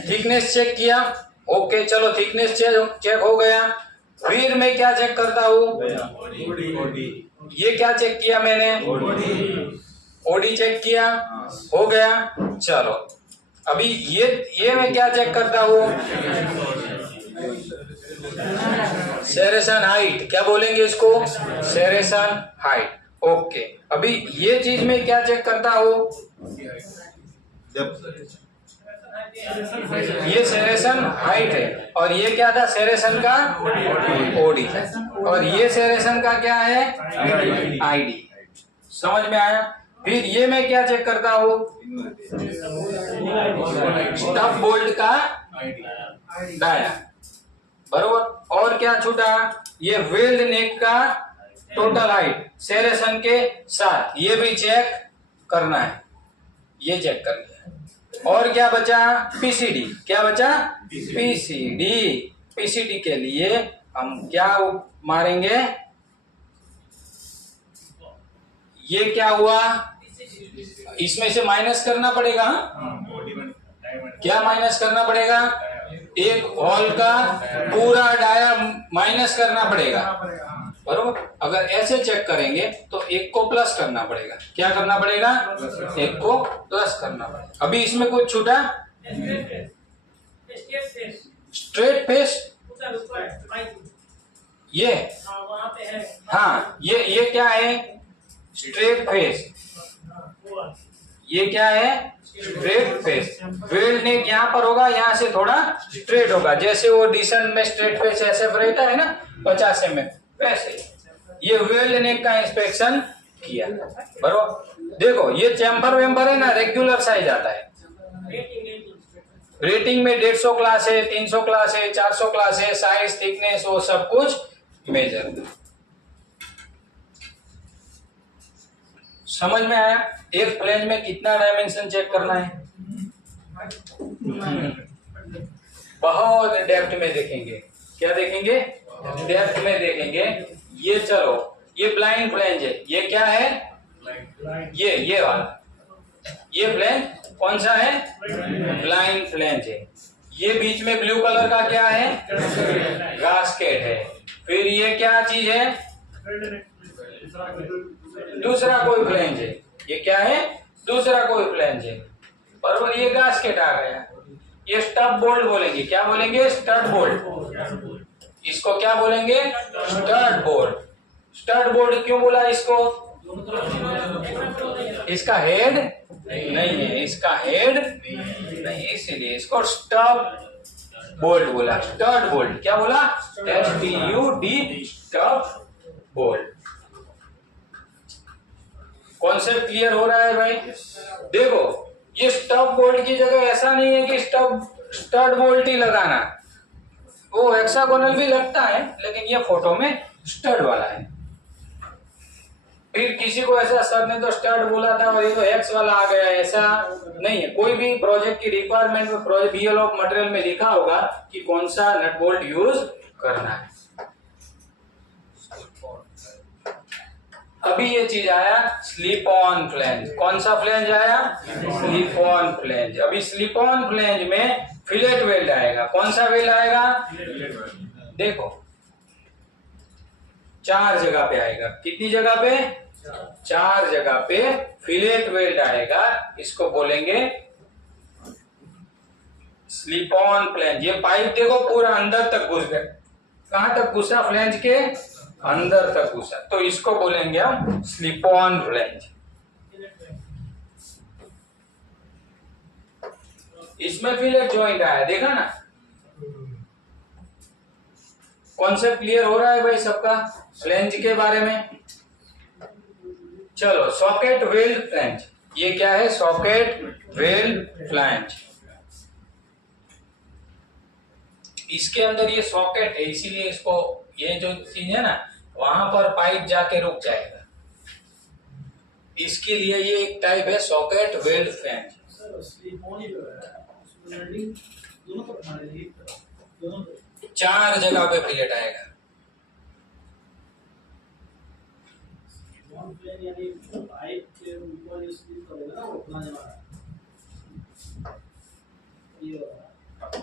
थिकनेस चेक किया, ओके चलो थिकनेस चेक हो गया। फिर मैं क्या चेक करता हूँ, ये क्या चेक किया मैंने, ओडी चेक किया, हो गया। चलो अभी ये मैं क्या चेक करता हूँ, सेरेशन हाइट, क्या बोलेंगे इसको, सेरेशन हाइट। ओके अभी ये चीज में क्या चेक करता हूँ, ये सेरेशन हाइट है और ये क्या था, सेरेशन का ओडी, और ये सेरेशन का क्या है, आईडी। समझ में आया। फिर ये मैं क्या चेक करता हूँ, स्टफ बोल्ट का डाया, बरोबर। और क्या छूटा, ये वेल्ड नेक का टोटल हाइट सेरेशन के साथ, ये भी चेक करना है, ये चेक कर लिया। और क्या बचा, पीसीडी, क्या बचा, पीसीडी। पीसीडी के लिए हम क्या मारेंगे, ये क्या हुआ, इसमें से माइनस करना पड़ेगा, क्या माइनस करना पड़ेगा, एक हॉल का पूरा डाया माइनस करना पड़ेगा, बरोबर। अगर ऐसे चेक करेंगे तो एक को प्लस करना पड़ेगा, क्या करना पड़ेगा, एक को प्लस करना पड़ेगा। अभी इसमें कुछ छूटा, स्ट्रेट फेस, ये हाँ, ये क्या है, स्ट्रेट फेस, ये क्या है, स्ट्रेट फेस। वेल्ड नेक यहाँ पर होगा, यहाँ से थोड़ा स्ट्रेट होगा, जैसे वो डिसेंट में स्ट्रेट फेस ऐसे रहता है ना 50 में, वैसे ये वेल्ड नेक का इंस्पेक्शन किया, बरोबर। देखो ये चैम्बर वेम्बर है ना, रेगुलर साइज आता है। रेटिंग में 150 क्लास है, 300 क्लास है, 400 क्लास है, साइज थिकनेस वो सब कुछ मेजर। समझ में आया। एक फ्लैंज में कितना डायमेंशन चेक करना है, बहुत डेप्थ में देखेंगे, क्या देखेंगे, डेप्थ में देखेंगे। ये चलो ये ब्लाइंड फ्लैंज है, ये क्या है, ये वाला, ये फ्लैंज कौन सा है, ब्लाइंड फ्लैंज है। ये बीच में ब्लू कलर का क्या है, गास्केट है। फिर ये क्या चीज है, दूसरा कोई फ्लैंज है, ये क्या है, दूसरा कोई फ्लैंज है, बरोबर। ये गास्केट आ गया। ये स्टड बोल्ट बोलेंगे, क्या बोलेंगे, स्टड बोल्ट, इसको क्या बोलेंगे, स्टड बोल्ट। स्टड बोल्ट क्यों बोला इसको, इसका हेड नहीं है, इसका हेड नहीं, इसीलिए इसको स्टड बोल्ट बोला। स्टड बोल्ट क्या बोला, STUD, stud bolt. Concept clear हो रहा है भाई। देखो ये स्टड बोल्ट की जगह ऐसा नहीं है कि स्टड बोल्ट ही लगाना, वो हेक्सागोनल भी लगता है, लेकिन ये फोटो में स्टड वाला है। फिर किसी को ऐसा सर ने तो स्टड बोला था और ये तो हेक्स वाला आ गया, ऐसा नहीं है। कोई भी प्रोजेक्ट की रिक्वायरमेंट में प्रोजेक्ट बिल ऑफ मटेरियल में लिखा होगा कि कौन सा नट बोल्ट यूज करना है। अभी ये चीज आया स्लिप ऑन फ्लैंज। कौन सा फ्लैंज आया, स्लिप ऑन फ्लैंज। अभी स्लिप ऑन फ्लैंज में फिलेट वेल्ड आएगा। कौन सा वेल्ड आएगा, देखो 4 जगह पे आएगा। कितनी जगह पे, 4 जगह पे फिलेट वेल्ड आएगा। इसको बोलेंगे स्लिप ऑन फ्लैंज। ये पाइप देखो पूरा अंदर तक घुस गया, कहां तक घुसा, फ्लैंज के अंदर तक घुसा, तो इसको बोलेंगे हम स्लिप ऑन फ्लैंज। इसमें फिलेट जॉइंट आया, देखा ना। कॉन्सेप्ट क्लियर हो रहा है भाई सबका फ्लैंज के बारे में। चलो सॉकेट वेल्ड फ्लैंज, ये क्या है, सॉकेट वेल्ड फ्लैंज। इसके अंदर ये सॉकेट है, इसीलिए इसको, ये जो चीज है ना वहां पर पाइप जाके रुक जाएगा, इसके लिए ये एक टाइप है सॉकेट वेल्ड फ्लैंज। 4 जगह पे फिलेट आएगा।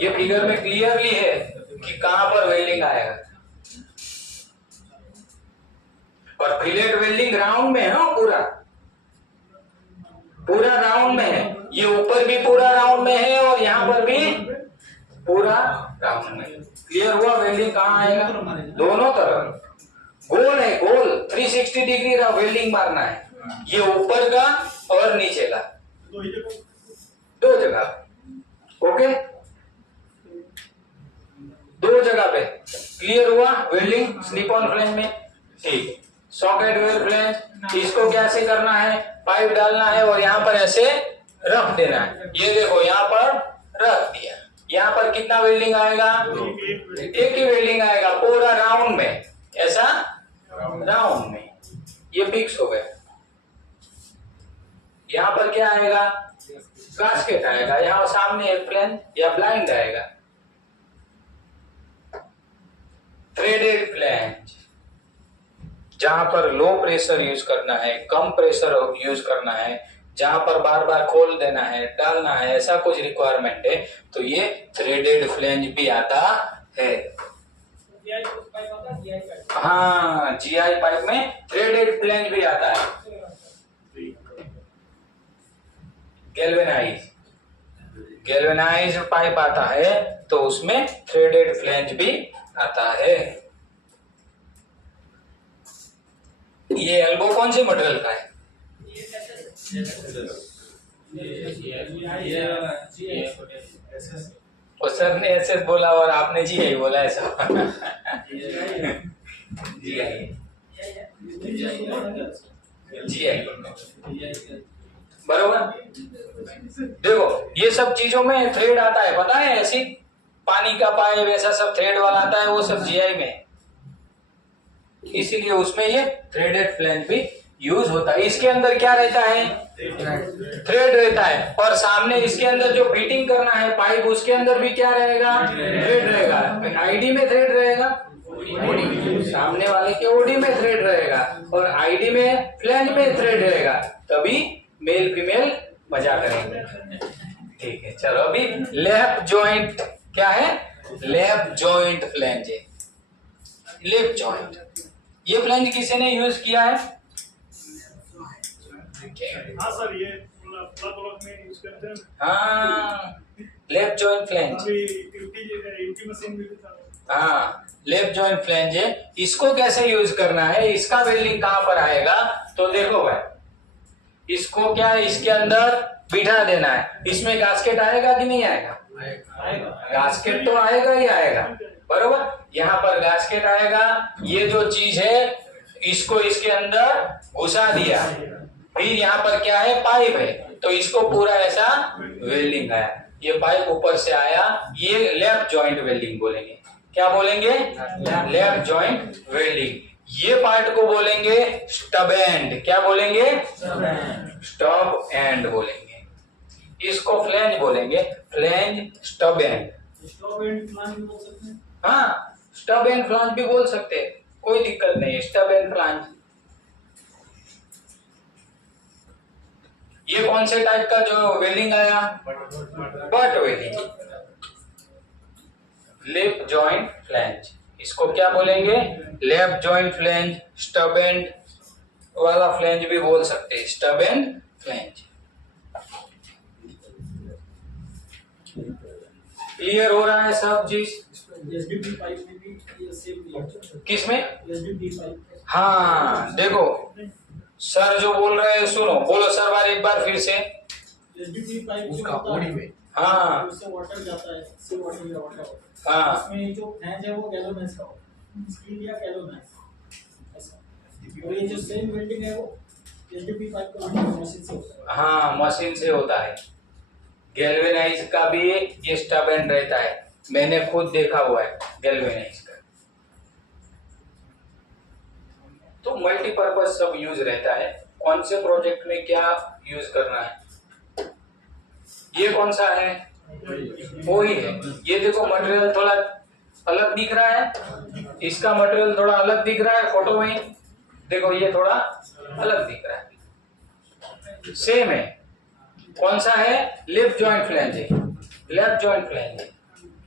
ये फिगर में क्लियरली है कि कहां पर वेल्डिंग आएगा। और फिलेट वेल्डिंग राउंड में है, पूरा पूरा राउंड में है। ये ऊपर भी पूरा राउंड में है और यहाँ पर भी पूरा राउंड में। क्लियर हुआ? वेल्डिंग कहाँ आएगा? दोनों तरफ गोल है, गोल 360 डिग्री का वेल्डिंग मारना है। ये ऊपर का और नीचे का, दो जगह। ओके, दो जगह पे क्लियर हुआ वेल्डिंग स्लिप ऑन फ्लैंज में। ठीक, सॉकेट वेल फ्लैंज, इसको कैसे करना है? पाइप डालना है और यहाँ पर ऐसे रख देना है। ये देखो यहाँ पर रख दिया, यहाँ पर कितना वेल्डिंग आएगा? एक ही वेल्डिंग आएगा पूरा राउंड में, ऐसा राउंड में। ये फिक्स हो गया। यहाँ पर क्या आएगा? गास्केट आएगा। यहाँ सामने एक फ्लैंज या ब्लाइंड आएगा। थ्रेडेड फ्लैंज, जहां पर लो प्रेशर यूज करना है, कम प्रेशर यूज करना है, जहां पर बार बार खोल देना है, डालना है, ऐसा कुछ रिक्वायरमेंट है तो ये थ्रेडेड फ्लैंज भी आता है। हाँ, जीआई पाइप में थ्रेडेड फ्लैंज भी आता है। गैल्वेनाइज पाइप आता है तो उसमें थ्रेडेड फ्लैंज भी आता है। ये एल्बो कौन से मटेरियल का है? और सर ने एसएस बोला और आपने जी आई बोला, ऐसा? जी आई, जी आई बरोबर। देखो ये सब चीजों में थ्रेड आता है, पता है? ऐसी पानी का पाइप ऐसा सब थ्रेड वाला आता है, वो सब जीआई में, इसीलिए उसमें ये थ्रेडेड फ्लैंज भी यूज होता है। इसके अंदर क्या रहता है? थ्रेड रहता है। और सामने इसके अंदर जो फिटिंग करना है पाइप, उसके अंदर भी क्या रहेगा? थ्रेड रहेगा। आईडी में थ्रेड रहेगा, सामने वाले के ओडी में थ्रेड रहेगा और आईडी में फ्लैंज में थ्रेड रहेगा। तभी मेल फीमेल मजा करेंगे। ठीक है, चलो अभी लेफ्ट जॉइंट क्या है? लेफ्ट जॉइंट फ्लैंज है। लेफ्ट जॉइंट, ये फ्लैंज किसी ने यूज किया है? हाँ सर, ये ब्लॉक में यूज करते हैं। हाँ, लेफ्ट जॉइंट फ्लैंज। अभी मशीन में भी था। हाँ, लेफ्ट जॉइंट फ्लैंज है। इसको कैसे यूज करना है? इसका वेल्डिंग कहां पर आएगा? तो देखो भाई, इसको क्या है, इसके अंदर बिठा देना है। इसमें गास्केट आएगा कि नहीं आएगा? गास्केट तो आएगा ही आएगा, बरोबर। यहाँ पर गास्केट आएगा। ये जो चीज है इसको इसके अंदर घुसा दिया। फिर यहाँ पर क्या है? पाइप है, तो इसको पूरा ऐसा वेल्डिंग आया। ये पाइप ऊपर से आया, ये लेफ्ट जॉइंट वेल्डिंग बोलेंगे। क्या बोलेंगे? Left joint welding. ये पार्ट को बोलेंगे स्टब एंड। क्या बोलेंगे? स्टब एंड बोलेंगे। इसको फ्लैंज बोलेंगे, फ्लैंज स्टब एंड। हाँ, स्टब एंड फ्लैंज भी बोल सकते हैं, कोई दिक्कत नहीं है। Stub and flange. ये कौन से टाइप का जो वेल्डिंग आया? Butt welding. Left joint flange, इसको क्या बोलेंगे? Left joint flange. Stub and वाला फ्लैंज भी बोल सकते हैं, स्टब एंड फ्लैंज। क्लियर हो रहा है सब चीज? किसमें? हाँ, देखो सर जो बोल रहे हैं सुनो, बोलो सर बार एक बार फिर से। उसका बॉडी में। हाँ, उससे वाटर जाता है, से वाटर या वाटर। हाँ, इसमें जो फ्लैंज है वो गैल्वेनाइज का होगा, स्टील या गैल्वेनाइज ऐसा। और ये जो सेम वेल्डिंग है वो एसडीपी पाइप का मशीन से होता है। हाँ, मशीन से होता है। गैल्वेनाइज का भी ये स्टब एंड रहता है, मैंने खुद देखा हुआ है गैल्वेनाइज का। तो मल्टीपर्पज सब यूज रहता है। कौन से प्रोजेक्ट में क्या यूज करना है? ये कौन सा है? वो ही है। ये देखो मटेरियल थोड़ा अलग दिख रहा है, इसका मटेरियल थोड़ा अलग दिख रहा है फोटो में। देखो ये थोड़ा अलग दिख रहा है, सेम है। कौन सा है? लेफ्ट जॉइंट फ्लैंज है। लेफ्ट जॉइंट फ्लैंज है।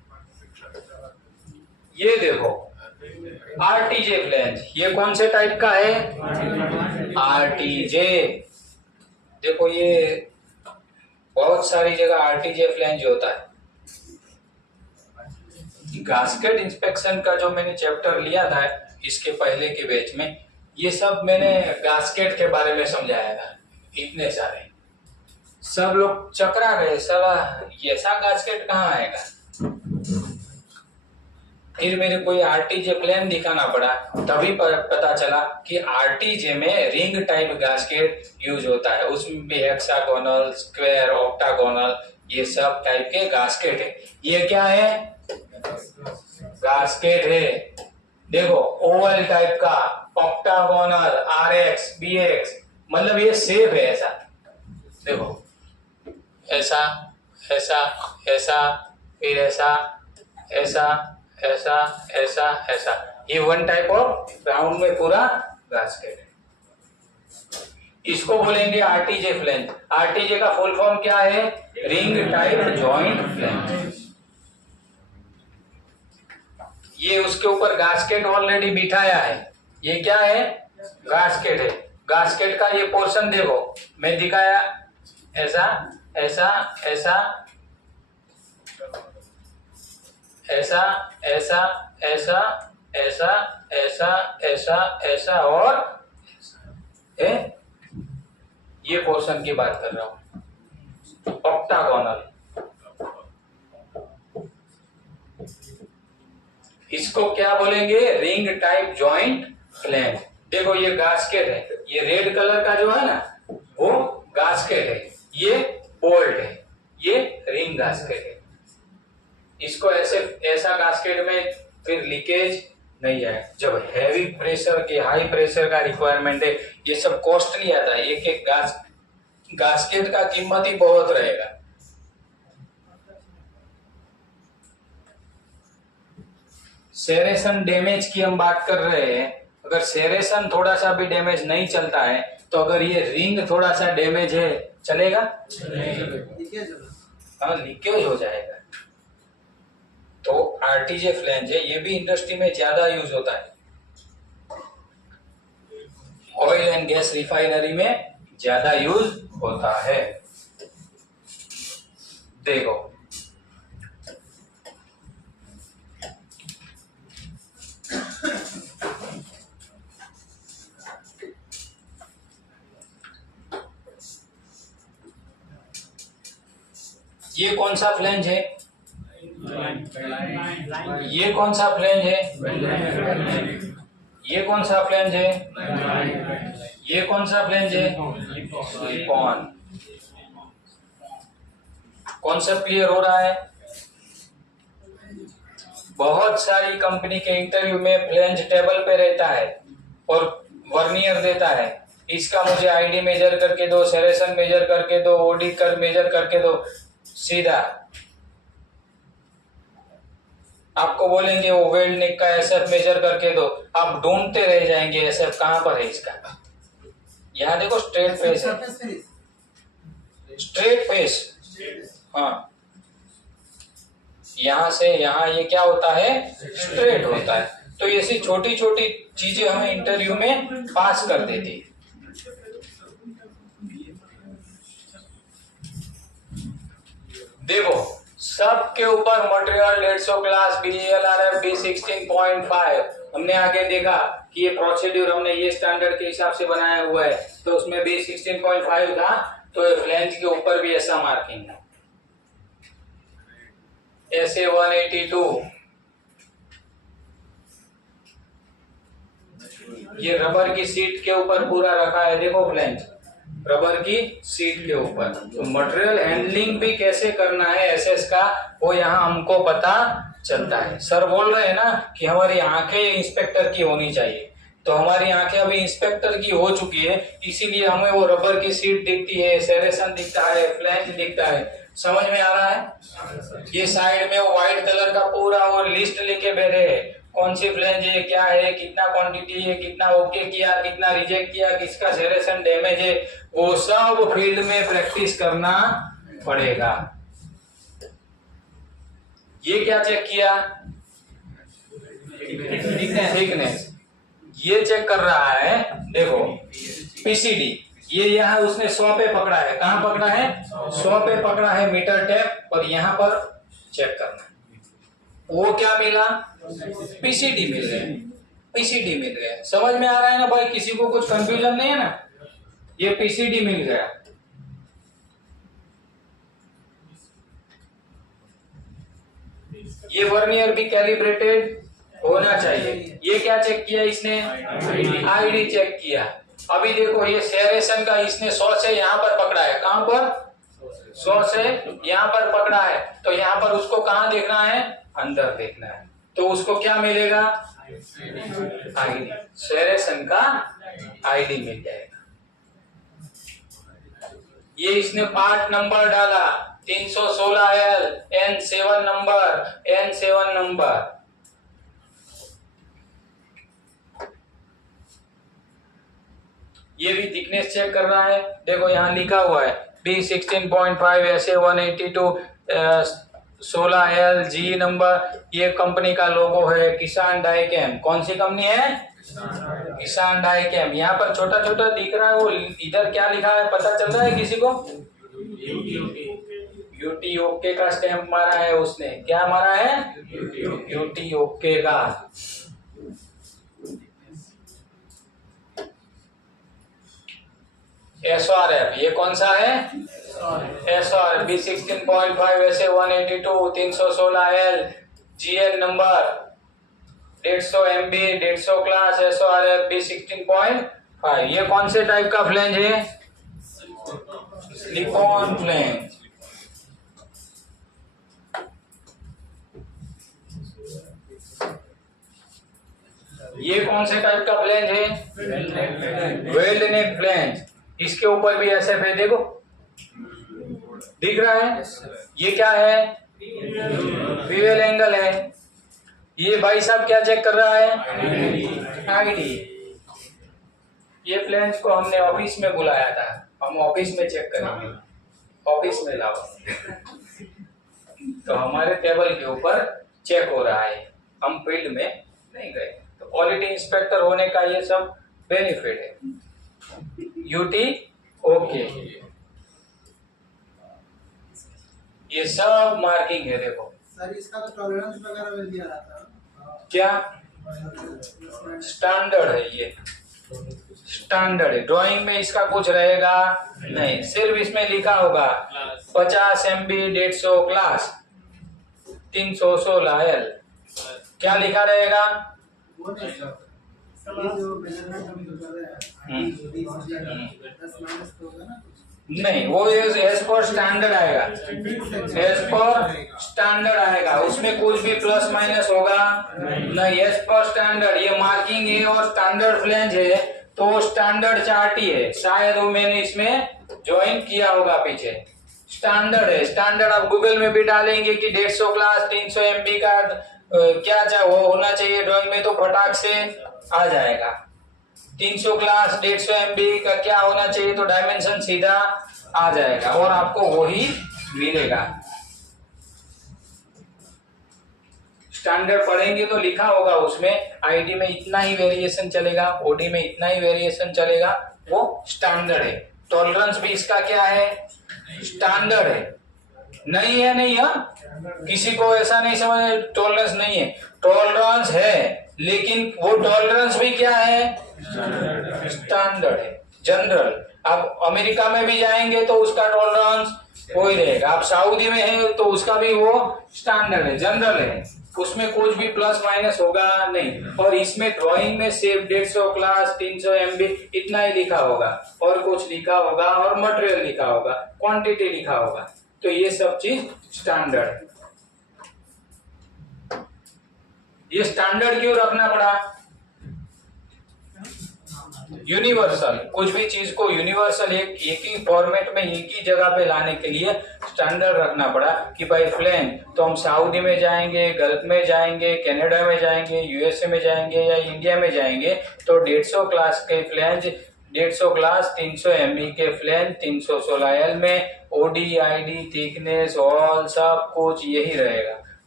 ये देखो आरटीजे फ्लैंज, ये कौन से टाइप का है? आरटीजे। देखो ये बहुत सारी जगह आरटीजे फ्लैंज होता है। गास्केट इंस्पेक्शन का जो मैंने चैप्टर लिया था इसके पहले के बैच में, ये सब मैंने गास्केट के बारे में समझाया था। इतने सारे सब लोग चकरा गए, साला ये सा गास्केट कहाँ आएगा। फिर मेरे को आरटीजे प्लेन दिखाना पड़ा, तभी पता चला कि आरटीजे में रिंग टाइप गास्केट यूज होता है। उसमें भी हेक्सागोनल, स्क्वायर, ऑक्टागोनल, ये सब टाइप के गास्केट है। ये क्या है? गास्केट है। देखो ओवल टाइप का, ऑक्टागोनल, आरएक्स, बीएक्स, मतलब ये शेप है ऐसा। देखो ऐसा ऐसा ऐसा, फिर ऐसा ऐसा ऐसा ऐसा ऐसा, ये वन टाइप ऑफ राउंड में पूरा गास्केट है। इसको बोलेंगे आरटीजे फ्लैंज। आरटीजे का फुल फॉर्म क्या है? Ring type joint flange. ये उसके ऊपर गास्केट ऑलरेडी बिठाया है। ये क्या है? गास्केट है। गास्केट का ये पोर्शन देखो, मैं दिखाया ऐसा ऐसा ऐसा ऐसा ऐसा ऐसा ऐसा ऐसा ऐसा ऐसा और ऐसा। ये पोर्शन की बात कर रहा हूं, ऑक्टागोनल। इसको क्या बोलेंगे? Ring type joint flange. देखो ये गास्केट है, ये रेड कलर का जो है ना वो गास्केट है, ये बोल्ट है, ये रिंग गास्केट है। इसको ऐसे ऐसा गास्केट में फिर लीकेज नहीं है। जब हैवी प्रेशर के, हाई प्रेशर का रिक्वायरमेंट है, ये सब कॉस्टली आता है। एक एक गास्केट का कीमत ही बहुत रहेगा। सेरेशन डैमेज की हम बात कर रहे हैं। अगर सेरेशन थोड़ा सा भी डैमेज नहीं चलता है, तो अगर ये रिंग थोड़ा सा डैमेज है, चलेगा? हाँ, लीकेज हो जाएगा। तो आरटीजे फ्लैंज है, ये भी इंडस्ट्री में ज्यादा यूज होता है। ऑयल एंड गैस रिफाइनरी में ज्यादा यूज होता है। देखो ये कौन सा फ्लैंज है? ये कौन सा फ्लैंज है? ये कौन सा फ्लैंज है? ये कौन सा फ्लैंज है? सिलिकॉन। कॉन्सेप्ट क्लियर हो रहा है? बहुत सारी कंपनी के इंटरव्यू में फ्लैंज टेबल पे रहता है और वर्नियर देता है, इसका मुझे आईडी मेजर करके दो, सेरेशन मेजर करके दो, ओडी कर मेजर करके दो। सीधा आपको बोलेंगे वो वेल्ड नेक का एसएफ मेजर करके दो, आप ढूंढते रह जाएंगे एसएफ कहां पर है इसका। यहाँ देखो स्ट्रेट फेस है, स्ट्रेट फेस। हाँ, यहां से यहां ये क्या होता है? स्ट्रेट होता है। तो ऐसी छोटी छोटी चीजें हमें इंटरव्यू में पास कर देती है। देखो सबके ऊपर मटेरियल 150 क्लास BELRF B16.5। हमने आगे देखा कि ये प्रोसीड्यूर हमने ये स्टैंडर्ड के हिसाब से बनाया हुआ है, तो उसमें B16.5 था, तो ये फ्लैंज के ऊपर भी ऐसा मार्किंग है। ऐसे 182, ये रबर की सीट के ऊपर पूरा रखा है। देखो फ्लैंज रबर की सीट के ऊपर। तो मटेरियल हैंडलिंग भी कैसे करना है एसएस का, वो यहाँ हमको पता चलता है। सर बोल रहे हैं ना कि हमारी आंखें इंस्पेक्टर की होनी चाहिए, तो हमारी आंखें अभी इंस्पेक्टर की हो चुकी है, इसीलिए हमें वो रबर की सीट दिखती है, सेरेशन दिखता है, फ्लैंज दिखता है। समझ में आ रहा है? ये साइड में व्हाइट कलर का पूरा वो लिस्ट लेके बैठे है, कौन सी फ्लैंज है, क्या है, कितना क्वांटिटी है, कितना ओके किया, कितना रिजेक्ट किया, किसका सेरेशन डैमेज है, वो सब फील्ड में प्रैक्टिस करना पड़ेगा। ये क्या चेक किया? थिकनेस। ये चेक कर रहा है, देखो पीसीडी, ये यहाँ उसने 100 पे पकड़ा है, कहाँ पकड़ा है 100 पे पकड़ा है मीटर टेप, और यहाँ पर चेक करना है। वो क्या मिला, पीसीडी मिल गए, पीसीडी मिल गया। समझ में आ रहा है ना भाई, किसी को कुछ कंफ्यूजन नहीं है ना, ये पीसीडी मिल गया। ये वर्नियर भी कैलिब्रेटेड होना चाहिए। ये क्या चेक किया इसने, आईडी चेक किया। अभी देखो ये सेरेशन का इसने 100 से यहाँ पर पकड़ा है, कहां पर 100 से यहाँ पर पकड़ा है, तो यहाँ पर उसको कहाँ देखना है, अंदर देखना है, तो उसको क्या मिलेगा, आईडी, सेरेशन का आईडी मिल जाएगा। ये इसने पार्ट नंबर डाला 316L N7 नंबर, ये भी थिकनेस चेक कर रहा है। देखो यहाँ लिखा हुआ है B16.5 SA 182 16L G number, ये कंपनी का लोगो है, किसान डाइकेम। कौन सी कंपनी है, किसान डाइकेम। यहाँ पर छोटा छोटा दिख रहा है, वो इधर क्या लिखा है पता चल रहा है किसी को, यूटी ओके का स्टैंप मारा है उसने, क्या मारा है, यूटी ओके का। SRF ये कौन सा है, SRF B16.5 SA 182 316L GN number 150 MB 150 class SRF B16.5। ये कौन से टाइप का फ्लेंज है, सिलिकॉन फ्लेंज। ये कौन से टाइप का फ्लेंज है, वेल्ड नेक फ्लेंज। इसके ऊपर भी एसएफ है, देखो दिख रहा है। ये क्या है, फ्यूल एंगल है। ये भाई साहब क्या चेक कर रहा है, आईडी। ये फ्लेंज को हमने ऑफिस में बुलाया था, हम ऑफिस में चेक करेंगे, ऑफिस में लाओ। तो हमारे टेबल के ऊपर चेक हो रहा है, हम फील्ड में नहीं गए। तो क्वालिटी इंस्पेक्टर होने का ये सब बेनिफिट है। यूटी ओके, ये सब मार्किंग है। देखो सर इसका तो टॉलरेंस वगैरह मिल दिया था क्या, स्टैंडर्ड है, ये स्टैंडर्ड है। ड्राइंग में इसका कुछ रहेगा नहीं, सिर्फ इसमें लिखा होगा 50 MB 150 क्लास 316L। क्या लिखा रहेगा, वो नहीं सर, ये जो मेजरमेंट हम जो कर रहे हैं 10 माइनस तो होगा ना कुछ? नहीं, वो एज पर स्टैंडर्ड आएगा, एज पर स्टैंडर्ड आएगा, उसमें कुछ भी प्लस माइनस होगा नहीं, एज पर स्टैंडर्ड। ये मार्किंग है और स्टैंडर्ड फ्लेंज है, तो स्टैंडर्ड चार्ट ही है, शायद वो मैंने इसमें ज्वाइन किया होगा पीछे। स्टैंडर्ड है, स्टैंडर्ड आप गूगल में भी डालेंगे कि 150 क्लास 300 MB का क्या चाहे वो होना चाहिए ड्राइंग में, तो फटाक से आ जाएगा। 300 क्लास 150 MB का क्या होना चाहिए, तो डायमेंशन सीधा आ जाएगा और आपको वही मिलेगा। स्टैंडर्ड पढ़ेंगे तो लिखा होगा उसमें, आईडी में इतना ही वेरिएशन चलेगा, ओडी में इतना ही वेरिएशन चलेगा, वो स्टैंडर्ड है। टॉलरेंस भी इसका क्या है, स्टैंडर्ड है। नहीं है, नहीं है, किसी को ऐसा नहीं समझ टॉलरेंस नहीं है, टॉलरेंस है, लेकिन वो टॉलरेंस भी क्या है, स्टैंडर्ड है, जनरल। आप अमेरिका में भी जाएंगे तो उसका टॉलरेंस वही रहेगा, आप सऊदी में है तो उसका भी वो स्टैंडर्ड है, जनरल है, उसमें कुछ भी प्लस माइनस होगा नहीं। और इसमें ड्राइंग में सिर्फ 150 क्लास 300 MB इतना ही लिखा होगा, और कुछ लिखा होगा, और मटेरियल लिखा होगा, क्वांटिटी लिखा होगा, तो ये सब चीज स्टैंडर्ड है। ये स्टैंडर्ड क्यों रखना पड़ा, यूनिवर्सल, कुछ भी चीज को यूनिवर्सल एक ही फॉर्मेट में एक ही जगह पे लाने के लिए स्टैंडर्ड रखना पड़ा कि भाई फ्लेंज तो हम सऊदी में जाएंगे, गल्फ में जाएंगे, कनाडा में जाएंगे, यूएसए में जाएंगे या इंडिया में जाएंगे, तो 150 क्लास के फ्लेंज 150 क्लास 300 MB के फ्लेंज 316L में ओडी, आईडी, थिकनेस, ऑल सब कुछ यही रहेगा।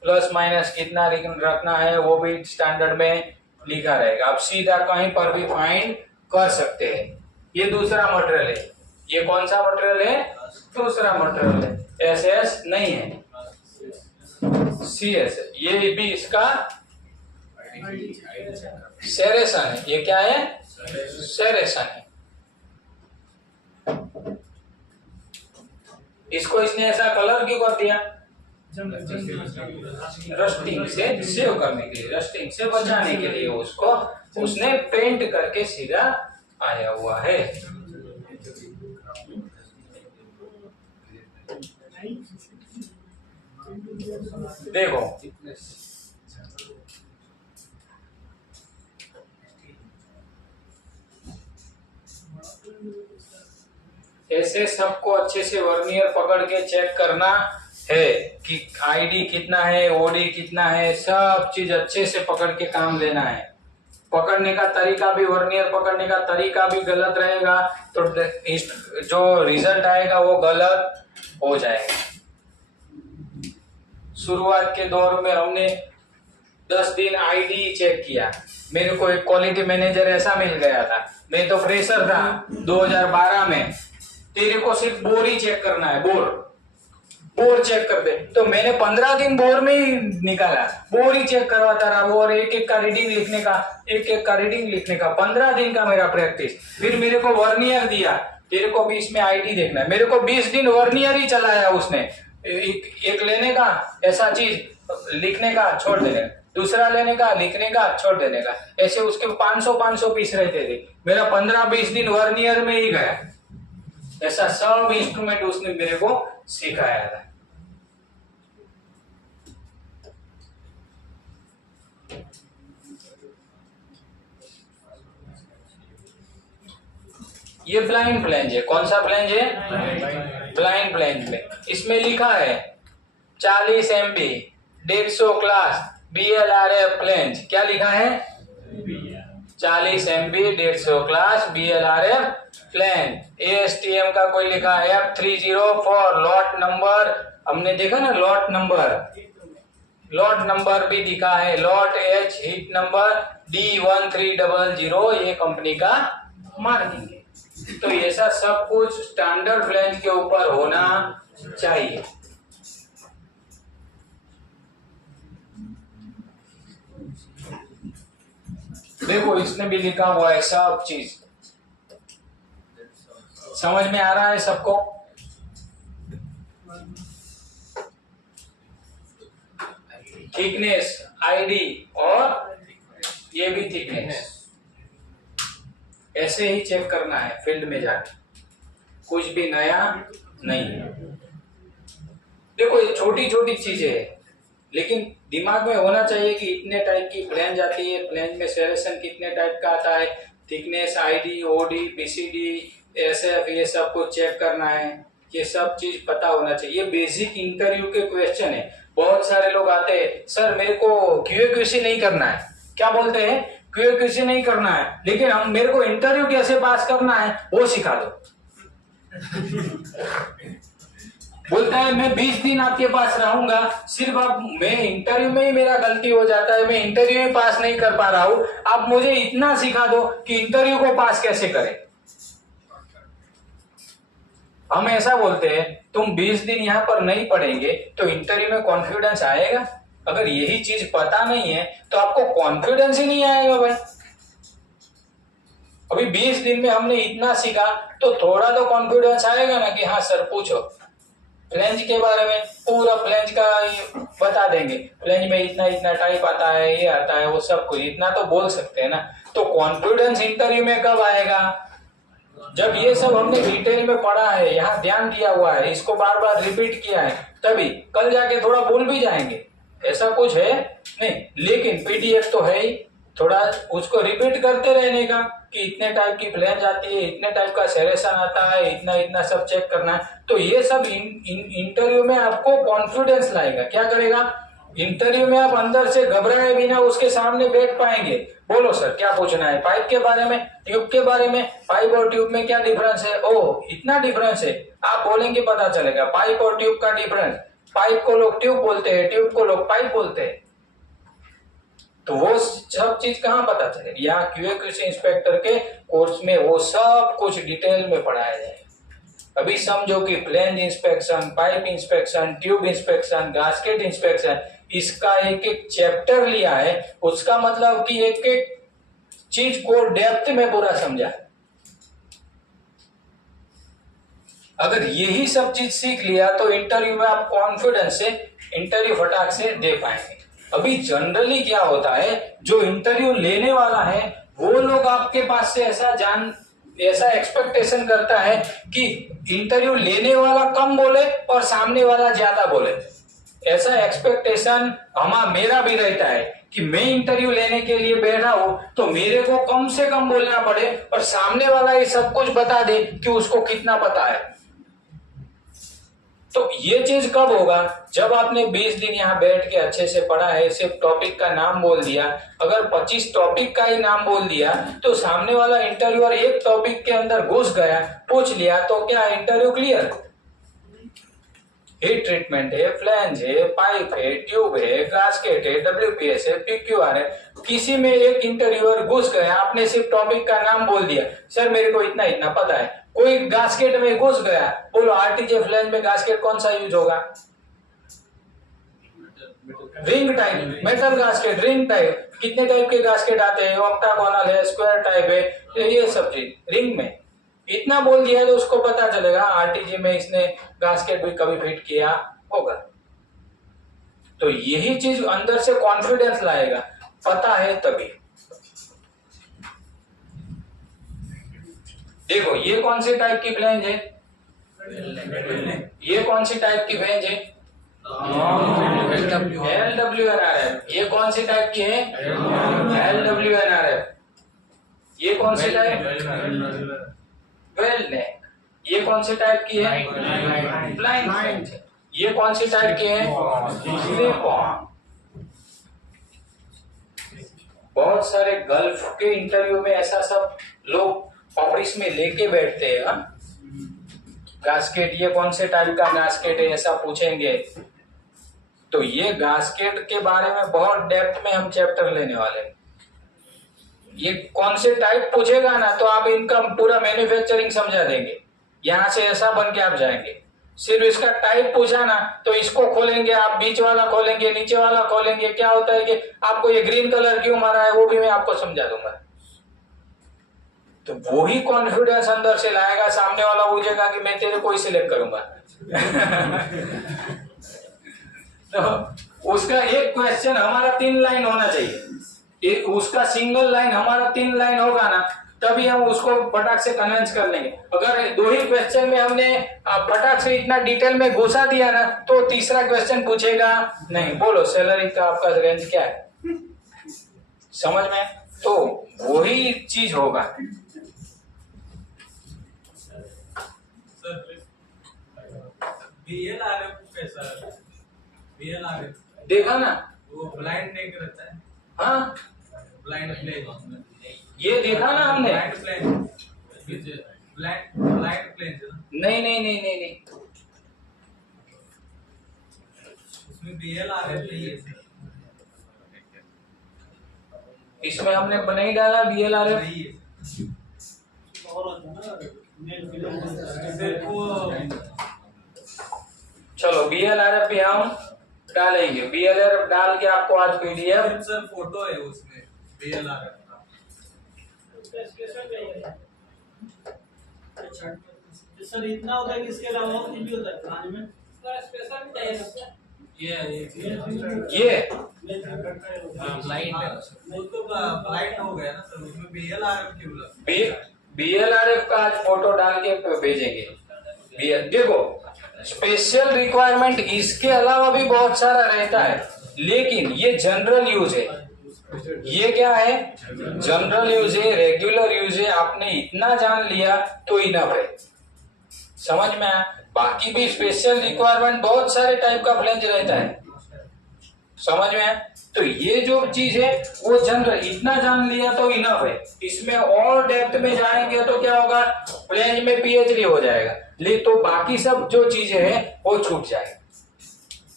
प्लस माइनस कितना रखना है वो भी स्टैंडर्ड में लिखा रहेगा। आप सीधा कहीं पर भी फाइंड कर सकते हैं। ये दूसरा मटेरियल है। ये कौन सा मटेरियल है? दूसरा मटेरियल है। SS नहीं है, CS है। ये भी इसका सेरेसन है। ये क्या है? सेरेसन है। इसको इसने ऐसा कलर क्यों कर दिया? रस्टिंग से सेव करने के लिए, रस्टिंग से बचाने के लिए उसको उसने पेंट करके सीधा आया हुआ है। देखो ऐसे सबको अच्छे से वर्नियर पकड़ के चेक करना है कि आईडी कितना है, ओडी कितना है, सब चीज अच्छे से पकड़ के काम लेना है। पकड़ने का तरीका भी, वर्नियर पकड़ने का तरीका भी गलत रहेगा तो जो रिजल्ट आएगा वो गलत हो जाएगा। शुरुआत के दौर में हमने 10 दिन आईडी चेक किया। मेरे को एक क्वालिटी मैनेजर ऐसा मिल गया था, मैं तो फ्रेशर था 2012 में। तेरे को सिर्फ बोर ही चेक करना है, बोर चेक कर दे। तो मैंने 15 दिन बोर में ही निकाला, बोर ही चेक करवाता रहा। बोर एक एक का रीडिंग लिखने का 15 दिन का मेरा प्रैक्टिस। फिर मेरे को वर्नियर दिया, तेरे को भी इसमें आईडी देखना है। मेरे को 20 दिन वर्नियर ही चलाया उसने। एक लेने का ऐसा चीज लिखने का छोड़ देने का, दूसरा लेने का लिखने का छोड़ देने का, ऐसे उसके 500 पीस रहते थे। मेरा 15-20 दिन वर्नियर में ही गया। ऐसा सब इंस्ट्रूमेंट उसने मेरे को सिखाया था। ये ब्लाइंड फ्लैंज है। कौन सा फ्लैंज है? ब्लाइंड फ्लैंज में इसमें लिखा है 40 MB 150 क्लास BLRF फ्लैंज। क्या लिखा है? 40 MB 150 class BLRF flange. ASTM का कोई लिखा है F304 लॉट नंबर। हमने देखा ना लॉट नंबर भी दिखा है। Lot H heat number D1300 ये कंपनी का मार्किंग है। तो ऐसा सब कुछ स्टैंडर्ड फ्लैंज के ऊपर होना चाहिए। देखो इसने भी लिखा हुआ है सब चीज। समझ में आ रहा है सबको? थिकनेस आईडी और ये भी थिकनेस ऐसे ही चेक करना है फील्ड में जाके, कुछ भी नया नहीं है। देखो ये छोटी छोटी चीजें है, लेकिन दिमाग में होना चाहिए कि इतने टाइप की फ्लैंज आती है, फ्लैंज में सेरेशन कितने टाइप का आता है, thickness, ID, OD, PCD, SF, ये सब कुछ चेक करना है। ये सब चीज पता होना चाहिए। ये बेसिक इंटरव्यू के क्वेश्चन है। बहुत सारे लोग आते हैं, सर मेरे को क्यूए नहीं करना है। क्या बोलते हैं? क्यूए नहीं करना है, लेकिन हम मेरे को इंटरव्यू कैसे पास करना है वो सिखा दो। बोलता है मैं 20 दिन आपके पास रहूंगा, सिर्फ आप, मैं इंटरव्यू में ही मेरा गलती हो जाता है, मैं इंटरव्यू में पास नहीं कर पा रहा हूं, आप मुझे इतना सिखा दो कि इंटरव्यू को पास कैसे करें। हम ऐसा बोलते हैं तुम 20 दिन यहाँ पर नहीं पढ़ेंगे तो इंटरव्यू में कॉन्फिडेंस आएगा? अगर यही चीज पता नहीं है तो आपको कॉन्फिडेंस ही नहीं आएगा भाई। अभी 20 दिन में हमने इतना सीखा तो थोड़ा तो कॉन्फिडेंस आएगा ना कि हाँ सर पूछो। फ्लैंज के बारे में पूरा फ्लैंज का बता देंगे, फ्लैंज में इतना इतना टाइप आता है, ये आता है, वो सब कुछ इतना तो बोल सकते हैं ना। तो कॉन्फिडेंस इंटरव्यू में कब आएगा? जब ये सब हमने डिटेल में पढ़ा है, यहाँ ध्यान दिया हुआ है, इसको बार बार रिपीट किया है, तभी कल जाके थोड़ा भूल भी जाएंगे। ऐसा कुछ है नहीं, लेकिन पीडीएफ तो है ही, थोड़ा उसको रिपीट करते रहने का कि इतने टाइप की फ्लैंज आती है, इतने टाइप का सेरेशन आता है, इतना इतना सब चेक करना है। तो ये सब इंटरव्यू में आपको कॉन्फिडेंस लाएगा। क्या करेगा? इंटरव्यू में आप अंदर से घबराए बिना उसके सामने बैठ पाएंगे। बोलो सर क्या पूछना है? पाइप के बारे में, ट्यूब के बारे में। पाइप और ट्यूब में क्या डिफरेंस है? ओह इतना डिफरेंस है, आप बोलेंगे पता चलेगा। पाइप और ट्यूब का डिफरेंस, पाइप को लोग ट्यूब बोलते हैं, ट्यूब को लोग पाइप बोलते हैं। तो वो सब चीज कहाँ पता चले? यहाँ क्यूए इंस्पेक्टर के कोर्स में वो सब कुछ डिटेल में पढ़ाया जाए। अभी समझो कि flange inspection, pipe inspection, tube inspection, gasket inspection, इसका एक एक चैप्टर लिया है। उसका मतलब कि एक एक चीज को डेप्थ में पूरा समझा। अगर यही सब चीज सीख लिया तो इंटरव्यू में आप कॉन्फिडेंस से इंटरव्यू फटाक से दे पाएंगे। अभी जनरली क्या होता है, जो इंटरव्यू लेने वाला है वो लोग आपके पास से ऐसा एक्सपेक्टेशन करता है कि इंटरव्यू लेने वाला कम बोले और सामने वाला ज्यादा बोले। ऐसा एक्सपेक्टेशन मेरा भी रहता है कि मैं इंटरव्यू लेने के लिए बैठा हूं तो मेरे को कम से कम बोलना पड़े और सामने वाला ये सब कुछ बता दे कि उसको कितना पता है। तो ये चीज कब होगा? जब आपने 20 दिन यहाँ बैठ के अच्छे से पढ़ा है, सिर्फ टॉपिक का नाम बोल दिया। अगर 25 टॉपिक का ही नाम बोल दिया तो सामने वाला इंटरव्यूअर एक टॉपिक के अंदर घुस गया, पूछ लिया, तो क्या इंटरव्यू क्लियर? हीट ट्रीटमेंट है, फ्लैंज है, पाइप है, ट्यूब है, गास्केट है, WPS है, PQR है, किसी में एक इंटरव्यूअर घुस गया, आपने सिर्फ टॉपिक का नाम बोल दिया, सर मेरे को इतना इतना पता है। कोई गास्केट में घुस गया, बोलो आरटीजे फ्लैंज में गास्केट कौन सा यूज होगा? Ring type, metal gasket, ring type. कितने टाइप के गास्केट आते हैं? ऑक्टागोनल है, स्क्वायर टाइप है, ये सब चीज रिंग में इतना बोल दिया तो उसको पता चलेगा आरटीजी में इसने गास्केट भी कभी फिट किया होगा। तो यही चीज अंदर से कॉन्फिडेंस लाएगा, पता है तभी। देखो ये कौन सी टाइप की फ्लैंज है? ये कौन सी टाइप की फ्लैंज है? LWNRF। ये कौन सी टाइप की है? LWNRF। ये कौन सी टाइप? वेल नेक। ये कौन सी टाइप की है? Blind flange. ये कौन सी टाइप की है? Slip on. बहुत सारे गल्फ के इंटरव्यू में ऐसा सब लोग ऑफिस में लेके बैठते हैं। गास्केट, ये कौन से टाइप का गास्केट है, ऐसा पूछेंगे। तो ये गास्केट के बारे में बहुत डेप्थ में हम चैप्टर लेने वाले हैं। ये कौन से टाइप पूछेगा ना तो आप इनका पूरा मैन्युफैक्चरिंग समझा देंगे, यहां से ऐसा बन के आप जाएंगे। सिर्फ इसका टाइप पूछा ना तो इसको खोलेंगे आप, बीच वाला खोलेंगे, नीचे वाला खोलेंगे, क्या होता है कि आपको ये ग्रीन कलर क्यों मारा है वो भी मैं आपको समझा दूंगा। तो वो ही कॉन्फिडेंस अंदर से लाएगा, सामने वाला पूछेगा कि मैं तेरे को ही सिलेक्ट करूंगा। तो उसका एक क्वेश्चन हमारा 3 लाइन होना चाहिए, उसका सिंगल लाइन हमारा 3 लाइन होगा ना तभी हम उसको फटाक से कन्विंस कर लेंगे। अगर 2 ही क्वेश्चन में हमने फटाक से इतना डिटेल में घुसा दिया ना तो तीसरा क्वेश्चन पूछेगा नहीं, बोलो सैलरी का आपका रेंज क्या है, समझ में? तो वही चीज होगा। देखा ना, वो ब्लाइंड नेक रहता है। हाँ ब्लाइंड प्लेन, ये देखा ना हमने। ब्लाइंड प्लेन, ब्लाइंड प्लेन नहीं नहीं नहीं नहीं नहीं, उसमें BLRF नहीं है। इसमें हमने नहीं डाला BLRF। नहीं है। और होता है ना मेल सिर्फ वो चलो BLRF भी हम डालेंगे। BLRF डाल के आपको आज PDF सर फोटो है उसमें BLRF का। स्पेशल चाहिए। अच्छा सर इतना होता है कि इसके अलावा और भी होता है फ्रांस में? स्पेशल चाहिए। ये ब्लाइंड है, वो तो ब्लाइंड हो गया ना सर, उसमें BLRF क्यों लगा? BLRF का आज फोटो डाल के भेजेंगे। देखो स्पेशल रिक्वायरमेंट इसके अलावा भी बहुत सारा रहता है, लेकिन ये जनरल यूज है। ये क्या है? जनरल यूज है, रेगुलर यूज है। आपने इतना जान लिया तो इनफ है, समझ में आया? बाकी भी स्पेशल रिक्वायरमेंट बहुत सारे टाइप का फ्लैंज रहता है, समझ में आया? तो ये जो चीज है वो जनरल, इतना जान लिया तो इनफ है। इसमें और डेप्थ में जाएंगे तो क्या होगा, फ्लैंज में PhD हो जाएगा, ले तो बाकी सब जो चीजें हैं वो छूट जाएगा।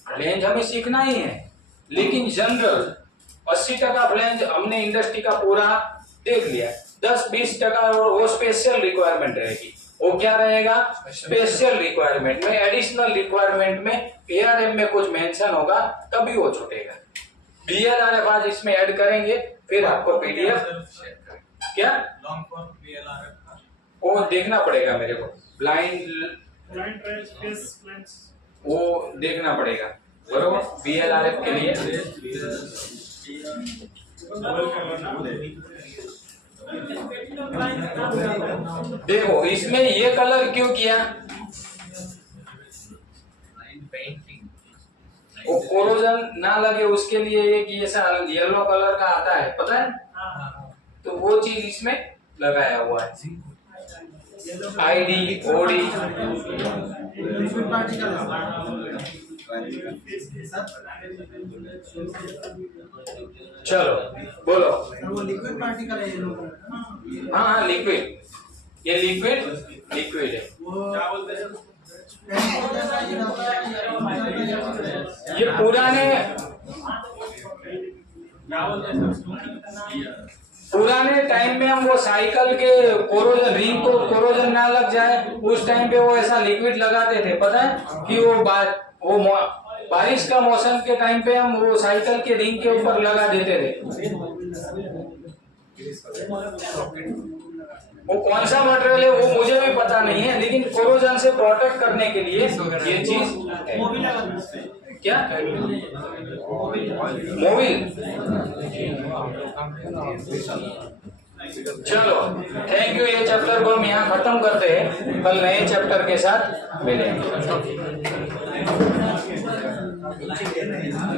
फ्लैंज हमें सीखना ही है, लेकिन जनरल 80% फ्लैंज हमने इंडस्ट्री का पूरा देख लिया, 10-20% वो स्पेशल रिक्वायरमेंट रहेगी। वो क्या रहेगा? स्पेशल रिक्वायरमेंट में, एडिशनल रिक्वायरमेंट में एआरएम में कुछ मेंशन होगा तभी वो छूटेगा। बीएलआरएफ आज इसमें ऐड करेंगे, फिर आपको पीडीएफ क्या लॉन्ग फॉर्म बीएलआरएफ का वो देखना पड़ेगा मेरे को, blind blind range face flange वो देखना पड़ेगा बरोबर बीएलआरएफ के लिए। देखो इसमें ये कलर क्यों किया? वो कोरोजन ना लगे उसके लिए एक ऐसा येलो कलर का आता है, पता है? तो वो चीज इसमें लगाया हुआ है, आईडी ओडी। लिक्विड पार्टिकल चलो बोलो। वो लिक्विड पार्टिकल है येलो कलर का। हाँ हाँ लिक्विड, ये लिक्विड है। वो क्या बोलते हैं? ये पुराने क्या बोलते हैं? पुराने टाइम में हम वो साइकिल के कोरोजन रिंग को कोरोजन ना लग जाए उस टाइम पे वो ऐसा लिक्विड लगाते थे, पता है कि वो बारिश का मौसम के टाइम पे हम वो साइकिल के रिंग के ऊपर लगा देते थे। वो कौन सा मटेरियल है वो मुझे भी पता नहीं है, लेकिन कोरोजन से प्रोटेक्ट करने के लिए ये चीज है। क्या मोबिल? चलो थैंक यू, ये चैप्टर को हम यहाँ खत्म करते हैं, कल नए चैप्टर के साथ मिलेंगे।